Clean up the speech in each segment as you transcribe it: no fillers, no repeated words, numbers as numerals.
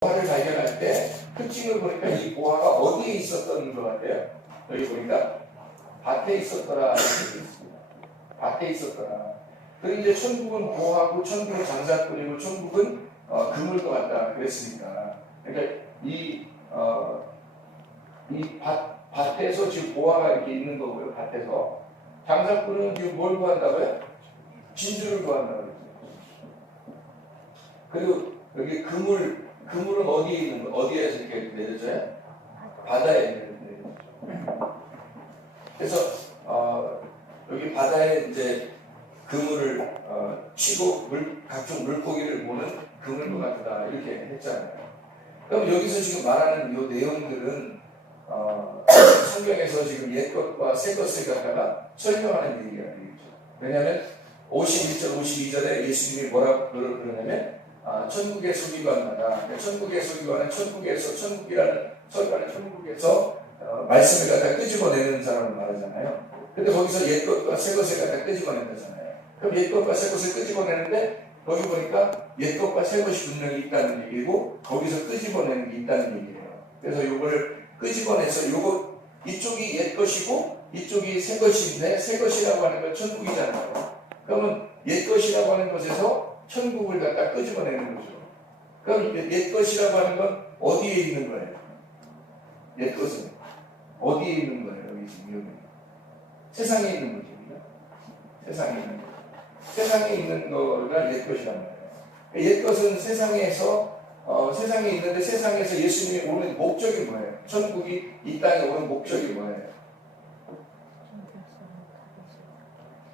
보화를 발견할 때 특징을 보니까 이 보화가 어디에 있었던 것 같아요? 여기 보니까 밭에 있었더라 이렇게 있습니다. 밭에 있었더라. 그리고 이제 천국은 보화고 천국은 장사꾼이고 천국은 금을 것 같다 그랬으니까. 그러니까 이 밭에서 지금 보화가 이렇게 있는 거고요. 밭에서 장사꾼은 지금 뭘 구한다고요? 진주를 구한다고 그랬죠. 그리고 여기 그물은 어디에 있는 거? 어디에서 이렇게 내려져요? 바다에 내려져요. 그래서 여기 바다에 이제 그물을 치고 각종 물고기를 모는 그물과 같다 이렇게 했잖아요. 그럼 여기서 지금 말하는 이 내용들은 성경에서 지금 옛것과 새것을 갖다가 설명하는 얘기가 되겠죠. 왜냐하면 51절, 52절에 예수님이 뭐라고 그러냐면 천국의 서기관마다 천국의 서기관은 천국이라는 서기관은 천국에서 말씀을 갖다 끄집어내는 사람을 말하잖아요. 근데 거기서 옛것과 새것을 갖다 끄집어낸다잖아요. 그럼 옛것과 새것을 끄집어내는데 거기 보니까 옛것과 새것이 분명히 있다는 얘기고 거기서 끄집어내는 게 있다는 얘기예요. 그래서 요거를 끄집어내서 이쪽이 옛것이고 이쪽이 새것인데 새것이라고 하는 건 천국이잖아요. 그러면 옛것이라고 하는 것에서 천국을 갖다 끄집어내는 거죠. 그럼 옛것이라고 하는 건 어디에 있는 거예요? 옛것은 어디에 있는 거예요? 여기 지금 여기 세상에 있는 거죠. 세상에 있는 거. 세상에 있는 거가 옛것이란 말이에요. 옛것은 세상에서 세상에 있는데 세상에서 예수님이 오는 목적이 뭐예요? 천국이 이 땅에 오는 목적이 뭐예요?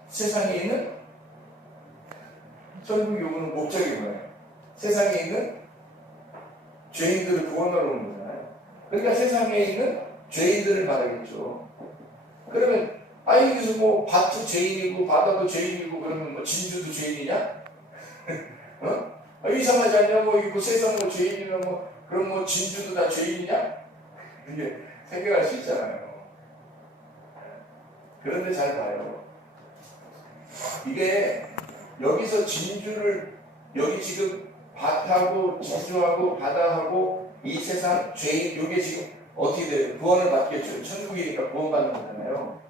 세상에 있는 천국이 오는 목적이 뭐예요? 세상에 있는 죄인들을 구원하러 오는 거잖아요. 그러니까 세상에 있는 죄인들을 말하겠죠. 그러면 여기서 뭐 밭도 죄인이고 바다도 죄인이고 그러면 뭐 진주도 죄인이냐? 이상하지 않냐? 뭐 세상 뭐 죄인이면 그럼 뭐 진주도 다 죄인이냐? 이게 생각할 수 있잖아요. 그런데 잘 봐요. 이게 여기서 진주를 여기 지금 밭하고 진주하고 바다하고 이 세상 죄인 이게 지금 어떻게 돼요? 구원을 받겠죠. 천국이니까 구원받는 거잖아요.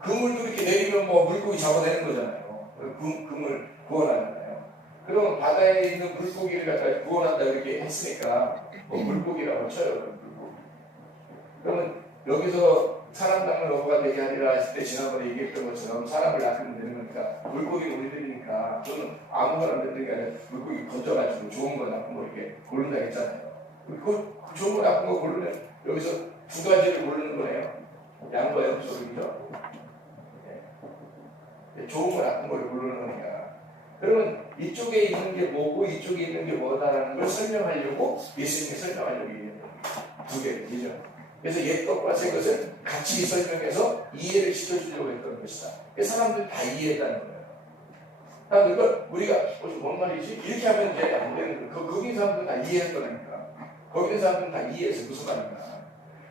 그물도 이렇게 내리면 뭐 물고기 잡아내는 거잖아요. 그물 구원하잖아요. 그럼 바다에 있는 물고기를 갖다 구원한다 이렇게 했으니까 뭐 물고기라고 쳐요. 물고기. 그러면 여기서 사람 닦는 어부가 되게 하리라 했을 때 지난번에 얘기했던 것처럼 사람을 낚으면 되는 거니까 물고기를 우리들이니까 저는 아무거나 만드는 게 아니라 물고기 건져가지고 좋은 거 나쁜 거 이렇게 고른다 했잖아요. 그 좋은 거 나쁜 거 고르면 여기서 두 가지를 고르는 거예요. 양과 염소를요. 좋은 거 나쁜 걸 고르는 거니까. 그러면 이쪽에 있는 게 뭐고 이쪽에 있는 게 뭐다라는 걸 설명하려고 예수님이 설명하려고 얘기해요. 두 개, 그죠? 그래서 옛것과 새것을 같이 설명해서 이해를 시켜주려고 했던 것이다. 사람들 다 이해했다는 거예요. 그러니까 우리가 뭔 말이지? 이렇게 하면 이제 안 되는 거예요. 거기 있는 사람들은 다 이해할 거니까. 거기 있는 사람들은 다 이해해서 무슨 말인가.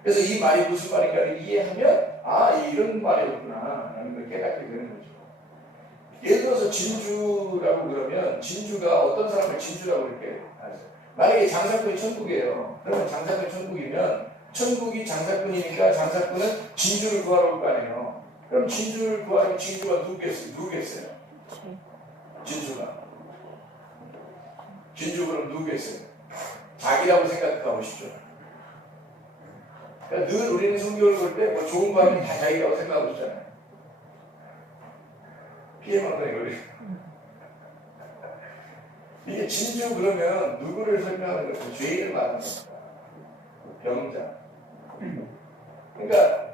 그래서 이 말이 무슨 말인가를 이해하면 이런 말이었구나 라는 걸 깨닫게 되는 거죠. 예를 들어서 진주라고 그러면 진주가 어떤 사람을 진주라고 이렇게 하죠. 만약에 장사꾼이 천국이에요. 그러면 장사꾼이 천국이면 천국이 장사꾼이니까 장사꾼은 진주를 구하러 올 거 아니에요. 그럼 진주를 구하려면 진주가 누구겠어요? 진주가. 진주 그럼 누구겠어요? 자기라고 생각해 보시죠. 그러니까 늘 우리는 성경을 볼 때 뭐 좋은 거 하면 다 자기라고 생각하고 있잖아요. 피해망상이 걸리죠. 이게 진주 그러면 누구를 설명하는 거죠? 죄인을 말하는 겁니다. 병자. 그러니까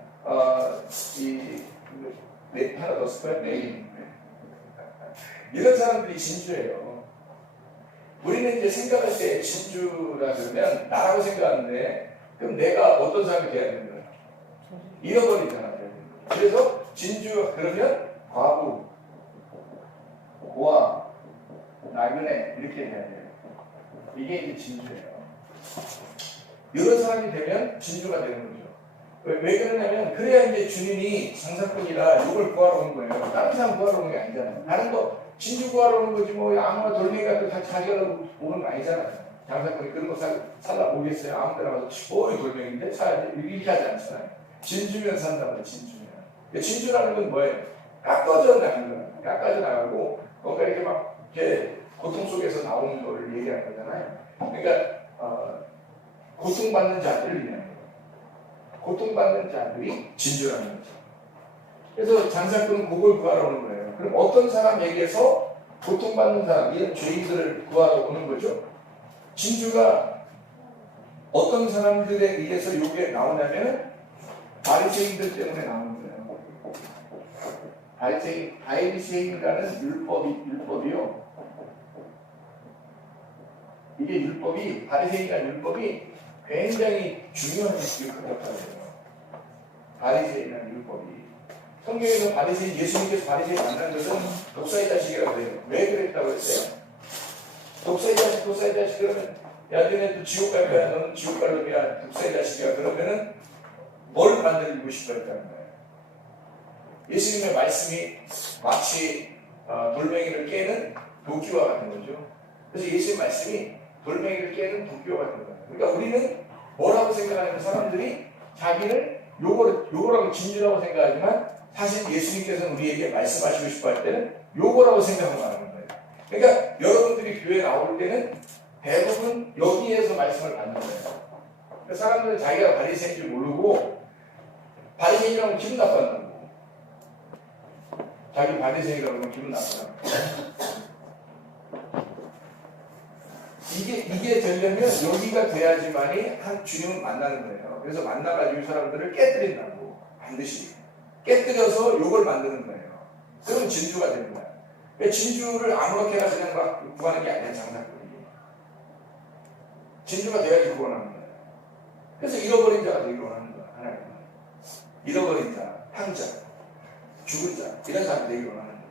하나 더 쓸까요? 내인. 이런 사람들이 진주예요. 우리는 이제 생각할 때 진주라 그러면 나라고 생각하는데 그럼 내가 어떤 사람이 돼야 되는 거야? 잃어버리잖아. 그래서 진주 그러면 과부, 고아, 나그네 이렇게 해야 돼요. 이게 이제 진주예요. 이런 사람이 되면 진주가 되는 거죠. 왜 그러냐면 그래야 이제 주님이 장사꾼이라 이걸 구하러 온 거예요. 다른 사람 구하러 온 게 아니잖아요. 다른 거 진주 구하러 오는 거지 뭐 아무나 돌멩이 같은 다 자기가 오는 거 아니잖아요. 장사꾼이 그런 거 살라 보겠어요? 아무 데나 가서 어이 돌멩인데 사야지 이렇게 하지 않잖아요. 진주면 산다면 진주면. 진주라는 건 뭐예요? 깎아져 나가는 거예요. 깎아져 나가고 뭔가 이렇게 막 이렇게 고통 속에서 나오는 거를 얘기하는 거잖아요. 그러니까 고통받는 자들을 얘기하는 거예요. 고통받는 자들이 진주라는 거죠. 그래서 장사꾼은 그걸 구하러 오는 거예요. 그럼 어떤 사람에게서 고통받는 사람, 이런 죄인들을 구하러 오는 거죠? 진주가 어떤 사람들에 의해서 여기에 나오냐면 바리새인들 때문에 나오는 거예요. 바리새인이라는 율법이요. 이게 율법이, 바리새인이라는 율법이 굉장히 중요한 위치를 갖다요. 바리새인이라는 율법이. 성경에서 바리새인, 예수님께서 바리새인 만난 것은 독사의 자식이라고 해요. 왜 그랬다고 했어요? 독사의 자식 그러면 야 너네 또 지옥 갈 거야. 너는 지옥 갈 놈이야. 독사의 자식이야. 그러면은 뭘 만들고 싶어 했다는 거예요. 예수님의 말씀이 마치 돌멩이를 깨는 도끼와 같은 거죠. 그래서 예수님의 말씀이 돌멩이를 깨는 도끼와 같은 거예요. 그러니까 우리는 뭐라고 생각하냐면 사람들이 자기를 요거라고 진주라고 생각하지만 사실 예수님께서는 우리에게 말씀하시고 싶어 할 때는 요거라고 생각하고 하는 거예요. 그러니까 여러분들이 교회에 나올 때는 대부분 여기에서 말씀을 받는 거예요. 그러니까 사람들은 자기가 바리새인인 줄 모르고 바리새인이라고 기분 나빠한다고. 자기 바리새인이라고 하면 기분 나빠요. 이게 되려면 여기가 돼야지만이 한 주님을 만나는 거예요. 그래서 만나가지고 사람들을 깨뜨린다고. 반드시. 깨뜨려서 욕을 만드는 거예요. 그러면 진주가 되는 거예요. 진주를 아무렇게나 그냥 막 구하는 게 아니야, 장사꾼이. 진주가 돼야지 구원하는 거예요. 그래서 잃어버린 자가 되기 원하는 거예요, 하나님은. 잃어버린 자, 황자, 죽은 자, 이런 사람이 되기 원하는 거예요.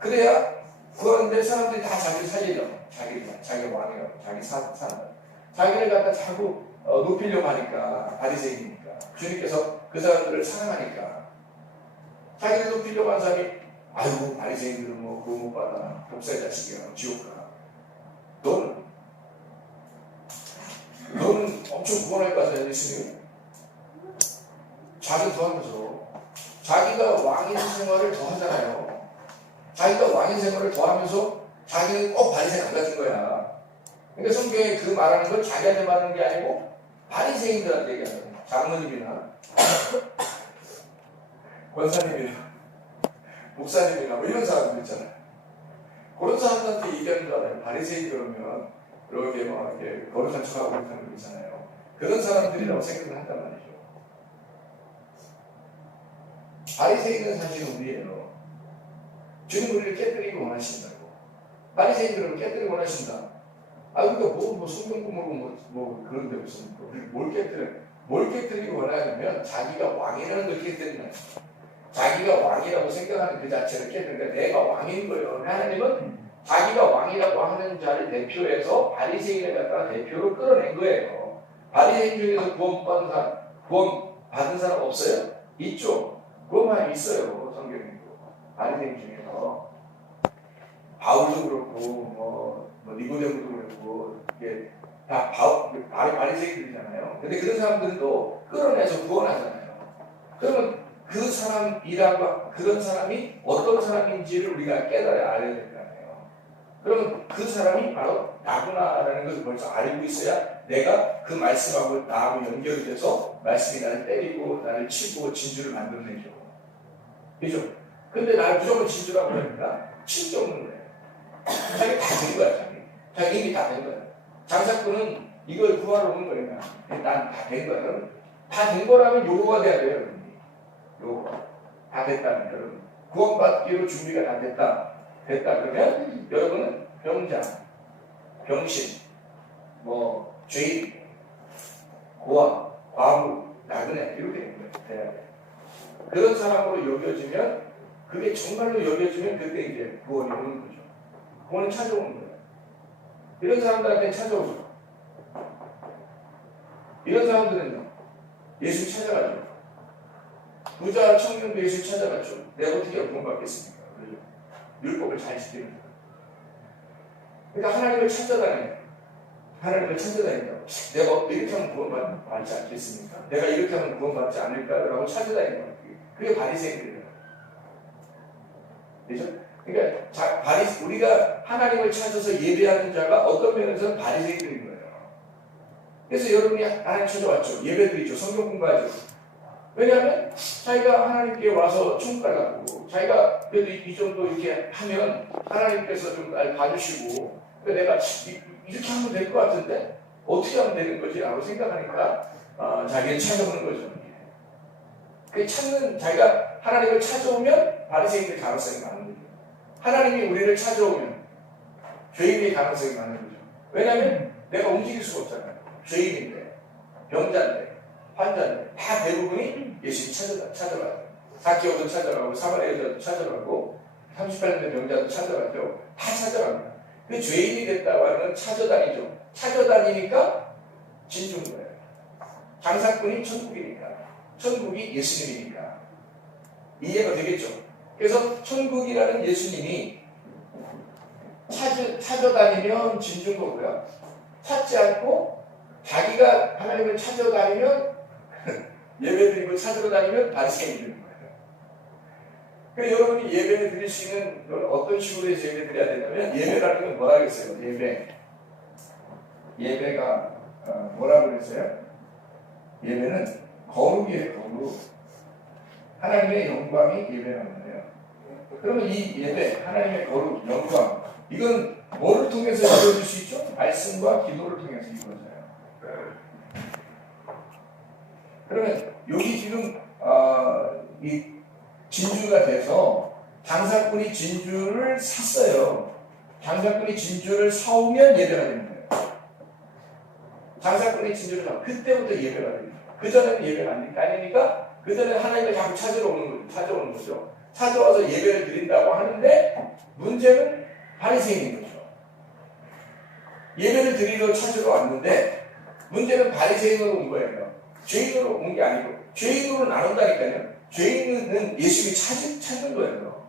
그래야 구하는데 사람들이 다 자기를 살리려. 자기 왕이라고, 자기 산다. 자기를 갖다 자꾸 높이려고 하니까, 바리새인이니까. 주님께서 그 사람들을 사랑하니까. 자기를 높이려고 한 사람이, 아이고, 바리새인들은 뭐, 그거 못 받아. 독사의 자식이야. 지옥 가. 너는 엄청 구원할 거잖아요, 예수님. 자기 더 하면서. 자기가 왕인 생활을 더 하잖아요. 자기가 왕인 생활을 더 하면서 자기는 꼭 바리새인 안 가진 거야. 그러니까 성경에 그 말하는 건 자기한테 말하는 게 아니고 바리새인들한테 얘기하는 거야. 장로님이나 권사님이나 목사님이나 뭐 이런 사람들 있잖아요. 그런 사람들한테 얘기하는 줄 알아요. 바리새인 그러면 이렇게 막 이렇게 거룩한 척하고 그렇게 하는 거 있잖아요. 그런 사람들이라고 생각을 한단 말이죠. 바리새인은 사실은 우리예요. 주님 우리를 깨뜨리기 원하신다고. 바리새인들은 깨뜨리기 원하신다. 그러니까 뭐 성경 공부고 뭐 그런데 무슨 뭘 깨뜨리기 원하냐면 자기가 왕이라는 걸 깨뜨리는. 자기가 왕이라고 생각하는 그 자체를 깨뜨리니까 내가 왕인 거예요. 하나님은 자기가 왕이라고 하는 자를 대표해서 바리새인을 갖다가 대표로 끌어낸 거예요. 바리새인 중에서 구원받은 사람 없어요? 있죠. 그것만 있어요. 성경에도. 바리새인 중에서. 바울도 그렇고 뭐 니고데모도 그렇고 이게 다 바리새인들이잖아요. 근데 그런 사람들도 끌어내서 구원하잖아요. 그러면 그 사람이라고 그런 사람이 어떤 사람인지를 우리가 깨달아야 알아야 될 거 아니에요. 그러면 그 사람이 바로 나구나라는 것을 벌써 알고 있어야 내가 그 말씀하고 나하고 연결이 돼서 말씀이 나를 때리고 나를 치고 진주를 만들어내죠. 그죠? 근데 나를 무조건 진주라고 그러니까 칠 수 없는 거예요. 자기 다 된 거야, 자기 이미 다 된 거야. 장사꾼은 이걸 구하러 오는 거니까 난 다 된 거야. 그럼 다 된 거라면 요거가 돼야 돼요, 여러분. 요거 다 됐다면 여러분 구원받기로 준비가 다 됐다 그러면 여러분은 병자, 병신, 뭐 죄인, 고아, 과부, 나그네 이렇게 돼야 돼. 그런 사람으로 여겨지면 그게 정말로 여겨지면 그때 이제 구원이 오는 거죠. 구원이 찾아오는 거예요. 이런 사람들한테 찾아오죠. 이런 사람들은요 예수 찾아가죠. 부자 청년도 예수 찾아갔죠. 내가 어떻게 구원받겠습니까? 그래서 율법을 잘 지키는 거예요. 그러니까 하나님을 찾아다녀요. 하나님을 찾아다닌다고. 내가 이렇게 하면 구원받지 않겠습니까? 내가 이렇게 하면 구원받지 않을까라고 찾아다닌다고. 그게 바리새인들이에요. 그죠? 그러니까 우리가 하나님을 찾아서 예배하는 자가 어떤 면에서는 바리새인들인 거예요. 그래서 여러분이 하나님 찾아왔죠. 예배드리죠. 성경 공부하죠. 왜냐하면 자기가 하나님께 와서 천국 가려고, 자기가 그래도 이 정도 이렇게 하면 하나님께서 좀 날 봐주시고, 내가 이렇게 하면 될 것 같은데 어떻게 하면 되는 거지? 라고 생각하니까 자기를 찾아오는 거죠. 자기가 하나님을 찾아오면 바리새인들 가능성이 많은 거죠. 하나님이 우리를 찾아오면 죄인의 가능성이 많은 거죠. 왜냐하면 내가 움직일 수가 없잖아요. 죄인인데, 병자인데, 환자인데 다 대부분이 예수님 찾아가요. 사기오도 찾아가고 사마리아 여자도 찾아가고 38년 병자도 찾아가죠. 다 찾아갑니다. 그 죄인이 됐다고 하는 건 찾아다니죠. 찾아다니니까 진주인 거예요. 장사꾼이 천국이니까, 천국이 예수님이니까 이해가 되겠죠. 그래서 천국이라는 예수님이 찾아다니면 진주인 거고요. 찾지 않고 자기가 하나님을 찾아다니면 예배드리고 찾으러 다니면 바리새인이 되는 거예요. 그래서 여러분이 예배를 드릴 수 있는 어떤 식으로 해서 예배 드려야 되냐면, 예배라는 건 뭐라 그랬어요? 예배가 뭐라고 그랬어요? 예배는 거룩이에요. 거룩. 하나님의 영광이 예배라는 거예요. 그러면 이 예배, 하나님의 거룩, 영광, 이건 뭐를 통해서 이루어질 수 있죠? 말씀과 기도를 통해서 이루어져요. 그러면 여기 지금 이 진주가 돼서 장사꾼이 진주를 샀어요. 장사꾼이 진주를 사오면 예배가 되는 거예요. 장사꾼이 진주를 사오면 그때부터 예배가 됩니다. 그전에는 예배가 아니니까 그전에는 하나님을 자꾸 찾아오는 거죠. 찾아와서 예배를 드린다고 하는데 문제는 바리새인인 거죠. 예배를 드리러 찾으러 왔는데 문제는 바리새인으로 온 거예요. 죄인으로 온 게 아니고, 죄인으로는 안 온다니까요. 죄인은 예수님이 찾는 거예요.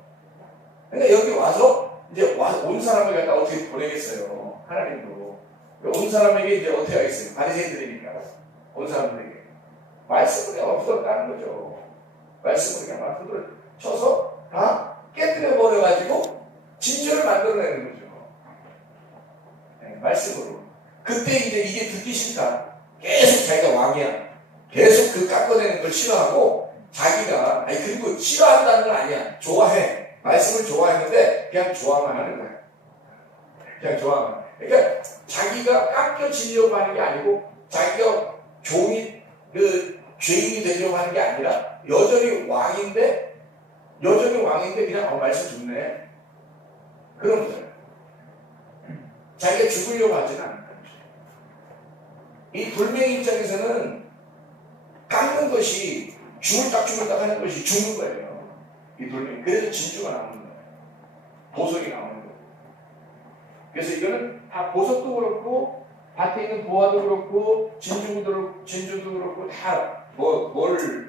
그러니까 여기 와서 이제 온 사람을 갖다 어떻게 보내겠어요? 하나님도. 온 사람에게 이제 어떻게 하겠어요? 바리새인들이니까 온 사람들에게 말씀을 그냥 없었다는 거죠. 말씀을 그냥 막 두드려 쳐서 다 깨뜨려 버려가지고 진주를 만들어내는 거죠. 네, 말씀으로. 그때 이제 이게 듣기 싫다. 계속 자기가 왕이야. 계속 그 깎아내는 걸 싫어하고, 자기가, 그리고 싫어한다는 건 아니야. 좋아해. 말씀을 좋아했는데, 그냥 좋아만 하는 거야. 그냥 좋아만. 그러니까, 자기가 깎여지려고 하는 게 아니고, 자기가 죄인이 되려고 하는 게 아니라, 여전히 왕인데, 그냥, 말씀 좋네. 그런 거잖아요. 자기가 죽으려고 하지는 않는 거죠. 이 불명의 입장에서는, 깎는 것이 주물딱 하는 것이 죽는 거예요. 이 돌멩이. 그래서 진주가 나오는 거예요. 보석이 나오는 거예요. 그래서 이거는 다 보석도 그렇고 밭에 있는 보화도 그렇고 진주도 그렇고 다 뭘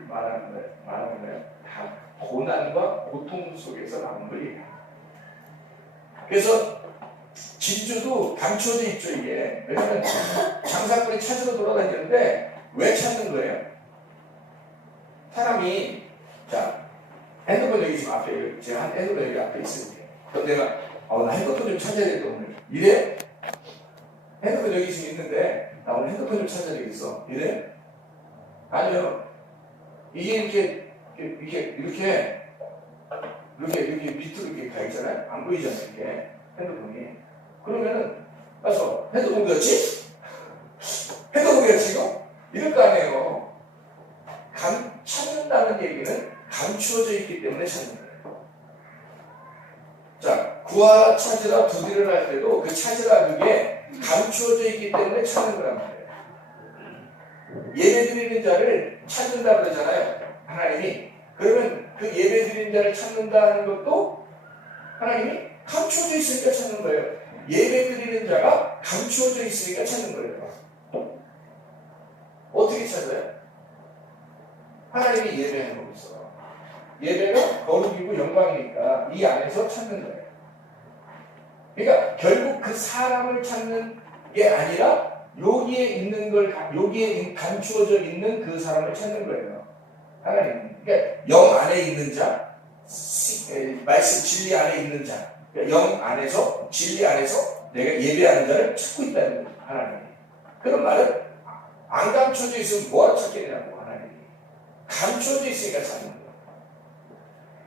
말하는 거예요? 다 고난과 고통 속에서 나오는 거예요. 그래서 진주도 감춰져 있죠, 이게. 왜냐면 장사꾼이 찾으러 돌아다니는데 왜 찾는 거예요? 사람이, 자, 핸드폰 여기 지금 앞에, 제가 핸드폰 여기 앞에 있을게. 그럼 내가, 나 핸드폰 좀 찾아야겠다, 오늘. 이래? 핸드폰 여기 지금 있는데, 나 오늘 핸드폰 좀 찾아야 되겠어. 이래? 아니요. 이게 이렇게 밑으로 이렇게 가 있잖아요? 안 보이잖아요, 이게. 핸드폰이. 그러면은, 가서, 핸드폰 어디였지? 핸드폰 어디였지, 이거? 이럴 거 아니에요. 찾는다는 얘기는 감추어져 있기 때문에 찾는 거예요. 자, 구하라 찾으라 두드리라 할 때도 그 찾으라 그게 감추어져 있기 때문에 찾는 거란 말이에요. 예배 드리는 자를 찾는다 그러잖아요. 하나님이. 그러면 그 예배 드리는 자를 찾는다는 것도 하나님이 감추어져 있으니까 찾는 거예요. 예배 드리는 자가 감추어져 있으니까 찾는 거예요. 어떻게 찾아요? 하나님이 예배하는 거고 있어. 예배가 거룩이고 영광이니까 이 안에서 찾는 거예요. 그러니까 결국 그 사람을 찾는 게 아니라 여기에 있는 걸, 여기에 감추어져 있는 그 사람을 찾는 거예요. 하나님. 그러니까 영 안에 있는 자, 말씀 진리 안에 있는 자, 그러니까 영 안에서, 진리 안에서 내가 예배하는 자를 찾고 있다는 거예요. 하나님. 그런 말은 안 감춰져 있으면 뭐하러 찾겠냐고, 하나님. 감춰져 있으니까 찾는 거예요.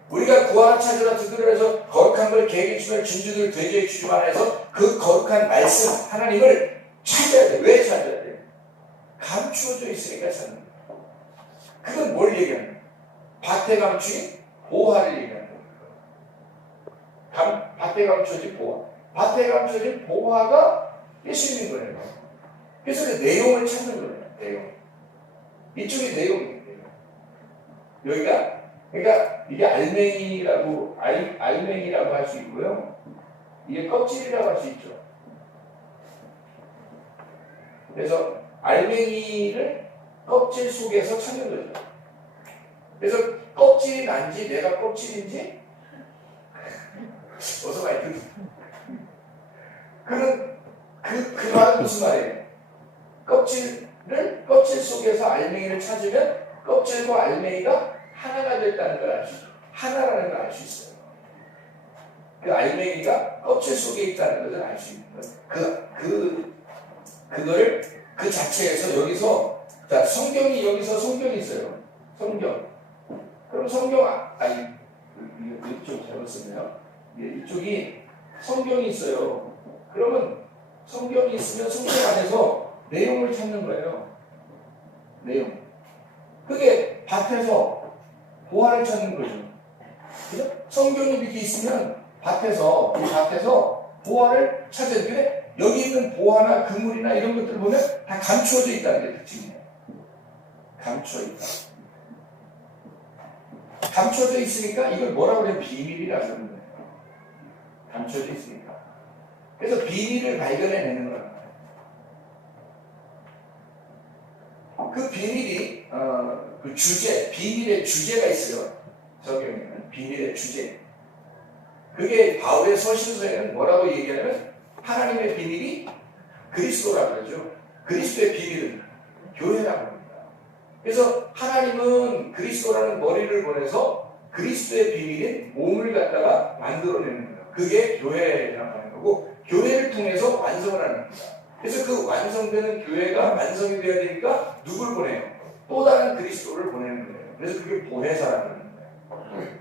우리가 구하라 찾으라 듣으라 해서 거룩한 걸 개에게 주면 진주들 돼지에게 주지만 해서 그 거룩한 말씀 하나님을 찾아야 돼. 왜 찾아야 돼? 감추어져 있으니까 찾는 거예요. 그건 뭘 얘기하는 거예요? 밭에 감추인 보화를 얘기하는 거예요. 밭에 감춰진 보화. 밭에 감춰진 보화가 예수님인 거예요. 그래서 그 내용을 찾는 거예요. 내용. 이쪽이 내용이에요. 여기가 그러니까 이게 알맹이라고 할 수 있고요. 이게 껍질이라고 할 수 있죠. 그래서 알맹이를 껍질 속에서 찾는 거죠. 그래서 껍질이 난지 내가 껍질인지 어서 많이 듣는. 그 말은 무슨 말이에요? 껍질 속에서 알맹이를 찾으면 껍질과 알맹이가 하나가 됐다는 걸 알 수 있어요. 하나라는 걸 알 수 있어요. 그 알맹이가 껍질 속에 있다는 것을 알 수 있는 거예요. 그걸 그 자체에서 여기서 자 성경이 여기서 성경이 있어요. 성경. 그럼 성경 이쪽 잘못쓰네요. 이쪽이 성경이 있어요. 그러면 성경이 있으면 성경 안에서 내용을 찾는 거예요. 내용. 그게 밭에서 보화를 찾는 거죠. 그죠? 성경이 이렇게 있으면 밭에서 보화를 찾아야 돼. 여기 있는 보화나 그물이나 이런 것들을 보면 다 감추어져 있다는 게 특징이에요. 감추어 있다. 감추어져 있으니까 이걸 뭐라고 그래요? 비밀이라고 하는 거예요. 감추어져 있으니까. 그래서 비밀을 발견해내는 거예요. 그 비밀이 그 주제, 비밀의 주제가 있어요. 성경에는 비밀의 주제. 그게 바울의 서신서에는 뭐라고 얘기하냐면 하나님의 비밀이 그리스도라고 그러죠. 그리스도의 비밀은 교회라고 합니다. 그래서 하나님은 그리스도라는 머리를 보내서 그리스도의 비밀인 몸을 갖다가 만들어내는 거예요. 그게 교회라고 하는 거고 교회를 통해서 완성을 하는 겁니다. 그래서 그 완성되는 교회가 완성이 되어야 되니까 누굴 보내요? 또 다른 그리스도를 보내는 거예요. 그래서 그게 보혜사라는 거예요.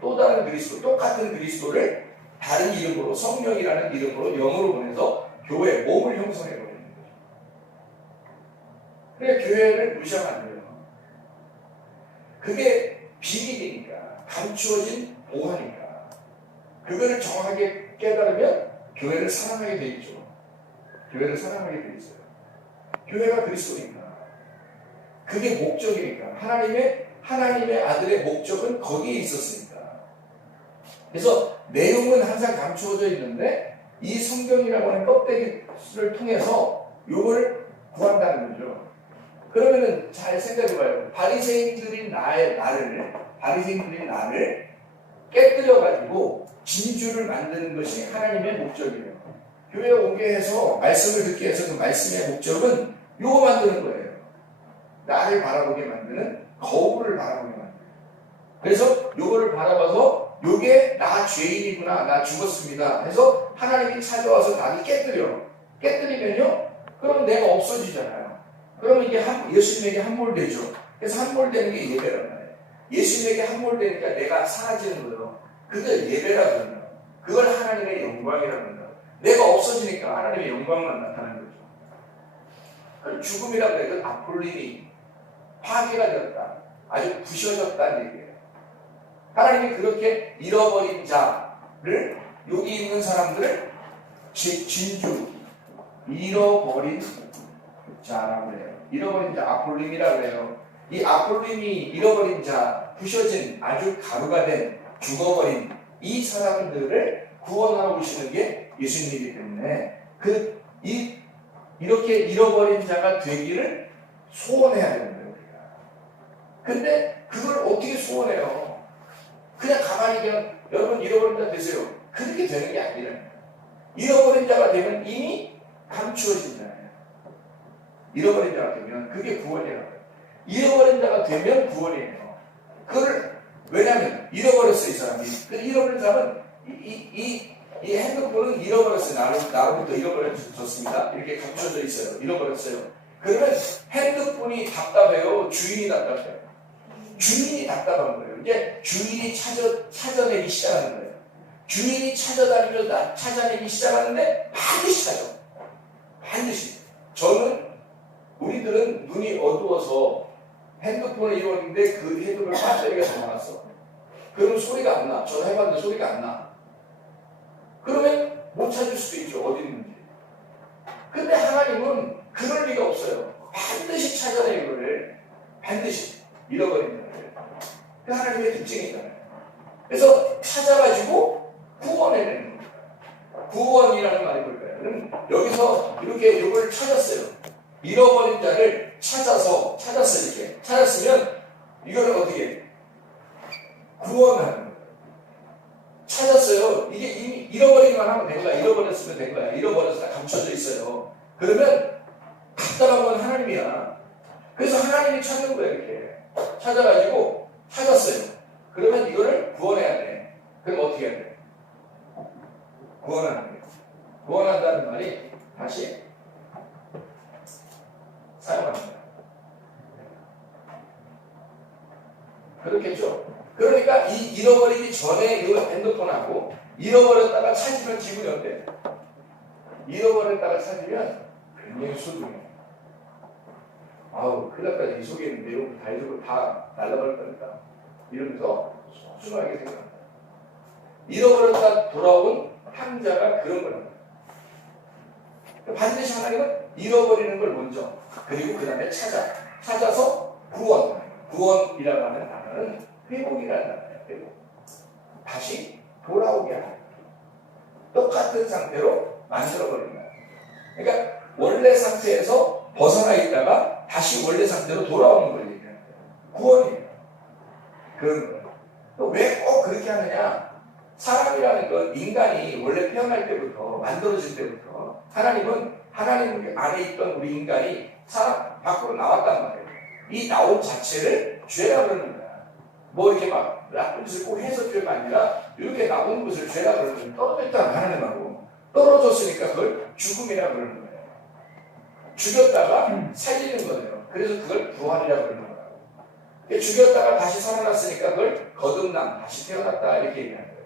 또 다른 그리스도, 똑같은 그리스도를 다른 이름으로 성령이라는 이름으로 영으로 보내서 교회, 몸을 형성해 버리는 거죠. 그래 교회를 무시하면 안 돼요. 그게 비밀이니까, 감추어진 보화니까. 그거를 정확하게 깨달으면 교회를 사랑하게 돼 있죠. 교회를 사랑하게 돼 있어요. 교회가 그리스도니까. 그게 목적이니까. 하나님의 아들의 목적은 거기에 있었으니까. 그래서 내용은 항상 감추어져 있는데 이 성경이라고 하는 껍데기를 통해서 이걸 구한다는 거죠. 그러면은 잘 생각해봐요. 바리새인들이 나를 깨뜨려가지고 진주를 만드는 것이 하나님의 목적이에요. 교회에 오게 해서 말씀을 듣게 해서 그 말씀의 목적은 요거 만드는 거예요. 나를 바라보게 만드는 거울을 바라보게 만드는. 그래서 요거를 바라봐서 요게 나 죄인이구나, 나 죽었습니다 해서 하나님이 찾아와서 나를 깨뜨리면요 그럼 내가 없어지잖아요. 그러면 이게 예수님에게 함몰되죠. 그래서 함몰되는 게 예배란 말이에요. 예수님에게 함몰되니까 내가 사라지는 거예요. 그걸 예배라고 하는 거예요. 그걸 하나님의 영광이라고 하는 거예요. 내가 없어지니까 하나님의 영광만 나타나는 거죠. 그걸 죽음이라고 해요. 그 아폴림이 파괴가 되었다. 아주 부셔졌다는 얘기예요. 하나님이 그렇게 잃어버린 자를, 여기 있는 사람들을 진주, 잃어버린 자라고 해요. 잃어버린 자, 아폴림이라고 해요. 이 아폴림이 잃어버린 자, 부셔진, 아주 가루가 된, 죽어버린 이 사람들을 구원하러 오시는 게 예수님이기 때문에 이렇게 잃어버린 자가 되기를 소원해야 되는 거예요. 우리가. 근데 그걸 어떻게 소원해요? 그냥 가만히 그냥 여러분 잃어버린 자 되세요. 그렇게 되는 게 아니라 잃어버린 자가 되면 이미 감추어진 자예요. 잃어버린 자가 되면 그게 구원이라고 해요. 잃어버린 자가 되면 구원이에요. 그걸 왜냐하면 잃어버렸어요. 이 사람이. 그 잃어버린 사람은 이 핸드폰은 잃어버렸어요. 나로부터 잃어버렸습니다. 이렇게 감춰져 있어요. 잃어버렸어요. 그러면 핸드폰이 답답해요. 주인이 답답해요. 주인이 답답한 거예요. 이제 주인이 찾아내기 시작하는 거예요. 주인이 찾아내기 시작하는데 반드시 찾아. 반드시. 우리들은 눈이 어두워서 핸드폰을 잃었는데 그 핸드폰 배터리가 다 나갔어. 그러면 소리가 안 나. 전화해봤는데 소리가 안 나. 그러면 못 찾을 수도 있죠. 어디 있는지. 근데 하나님은 그럴 리가 없어요. 반드시 찾아내 이거를. 반드시 잃어버린 거예요. 그 하나님의 특징이잖아요. 그래서 찾아가지고 구원해내는 거예요. 구원이라는 말이 뭘까요? 여기서 이렇게 이걸 찾았어요. 잃어버린 자를 찾았어요. 이렇게 찾았으면 이걸 어떻게 해? 구원하는 거예요. 찾았어요. 이게 이미 잃어버리기만 하면 된 거야. 잃어버렸으면 된 거야. 잃어버려서 다 감춰져 있어요. 그러면 답답한 건 하나님이야. 그래서 하나님이 찾는 거예요. 이렇게 찾아가지고 찾았어요. 그러면 이거를 구원해야 돼. 그럼 어떻게 해야 돼? 구원하는 거예요. 구원한다는 말이 다시 사용합니다. 그렇겠죠? 그러니까 이 잃어버리기 전에 이 핸드폰하고 잃어버렸다가 찾으면 기분이 어때? 잃어버렸다가 찾으면 굉장히 수둥해. 아우, 큰일 났다. 이 속에 있는 내용 다 잊어버리고 다 날라버릴 뻔했다. 이러면서 소중하게 생각합니다. 잃어버렸다 돌아온 탕자가 그런 겁니다. 반드시 하나님은 잃어버리는 걸 먼저, 그리고 그 다음에 찾아서 구원이라고 하는 단어는 회복이라는 단어예요. 회복. 다시 돌아오게 하는. 똑같은 상태로 만들어버립니다. 그러니까 원래 상태에서 벗어나 있다가 다시 원래 상태로 돌아오는 걸 얘기하는 거예요. 구원이에요. 그런 거예요. 또 왜 꼭 그렇게 하느냐? 사람이라는 건 인간이 원래 태어날 때부터 만들어질 때부터 하나님 안에 있던 우리 인간이 사람 밖으로 나왔단 말이에요. 이 나온 자체를 죄라 그러는 거야. 뭐 이렇게 막 나쁜 짓을 꼭 해서 죄가 아니라 이렇게 나온 것을 죄라 그러는 거예요. 떨어졌다는 하나님하고 떨어졌으니까 그걸 죽음이라 그러는 거예요. 죽였다가 살리는 거예요. 그래서 그걸 부활이라 그러는 거예요. 죽였다가 다시 살아났으니까 그걸 거듭남, 다시 태어났다 이렇게 얘기하는 거예요.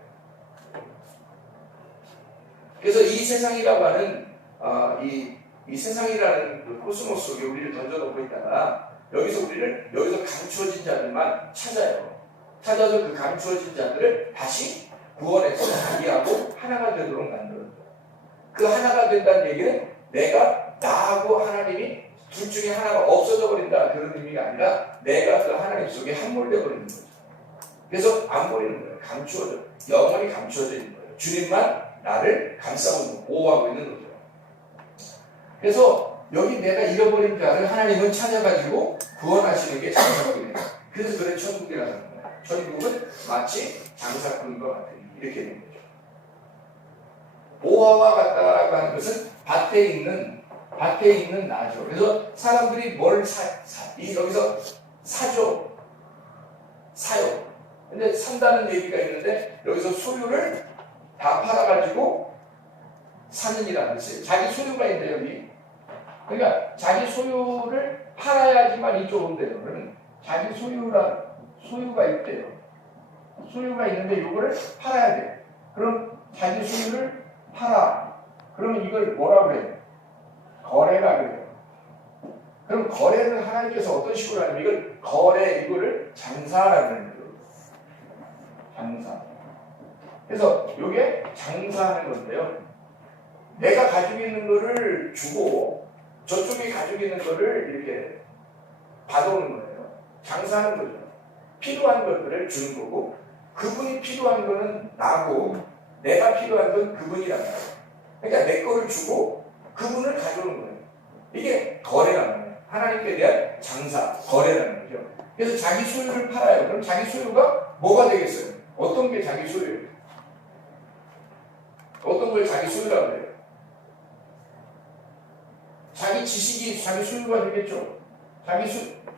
그래서 이 세상이라고 하는 이 세상이라는 그 코스모스 속에 우리를 던져놓고 있다가 여기서 감추어진 자들만 찾아요. 찾아서 그 감추어진 자들을 다시 구원해서 자기하고 하나가 되도록 만들어요. 그 하나가 된다는 얘기는 내가 나하고 하나님이 둘 중에 하나가 없어져 버린다 그런 의미가 아니라 내가 그 하나님 속에 함몰되어 버리는 거죠. 그래서 안 버리는 거예요. 감추어져. 영원히 감추어져 있는 거예요. 주님만 나를 감싸고 보호하고 있는 거죠. 그래서 여기 내가 잃어버린 자를 하나님은 찾아가지고 구원하시는 게 장사꾼이에요. 그래서 그래 천국이라는 거예요. 천국은 마치 장사꾼과 같은 이렇게 되는 거죠. 모아와 같다라고 하는 것은 밭에 있는 나죠. 그래서 사람들이 뭘 여기서 사죠. 사요. 근데 산다는 얘기가 있는데 여기서 소유를 다 팔아가지고 사는 이라는 뜻이에요. 자기 소유가 있는데 여기. 그러니까 자기 소유를 팔아야지만 이쪽 온대요. 그러면 자기 소유가 있대요. 소유가 있는데 이거를 팔아야 돼요. 그럼 자기 소유를 팔아. 그러면 이걸 뭐라고 그래요? 거래가 그래요. 그럼 거래는 하나님께서 어떤 식으로 하냐면 이거를 장사라고 하는 거예요. 장사. 그래서 이게 장사하는 건데요. 내가 가지고 있는 거를 주고 저쪽이 가지고 있는 거를 이렇게 받아오는 거예요. 장사하는 거죠. 필요한 것들을 주는 거고 그분이 필요한 거는 나고 내가 필요한 건 그분이란 말이에요. 그러니까 내 거를 주고 그분을 가져오는 거예요. 이게 거래라는 거예요. 하나님께 대한 장사, 거래라는 거죠. 그래서 자기 소유를 팔아요. 그럼 자기 소유가 뭐가 되겠어요? 어떤 게 자기 소유예요? 어떤 걸 자기 소유라고 해요? 자기 지식이 자기 소유가 되겠죠. 자기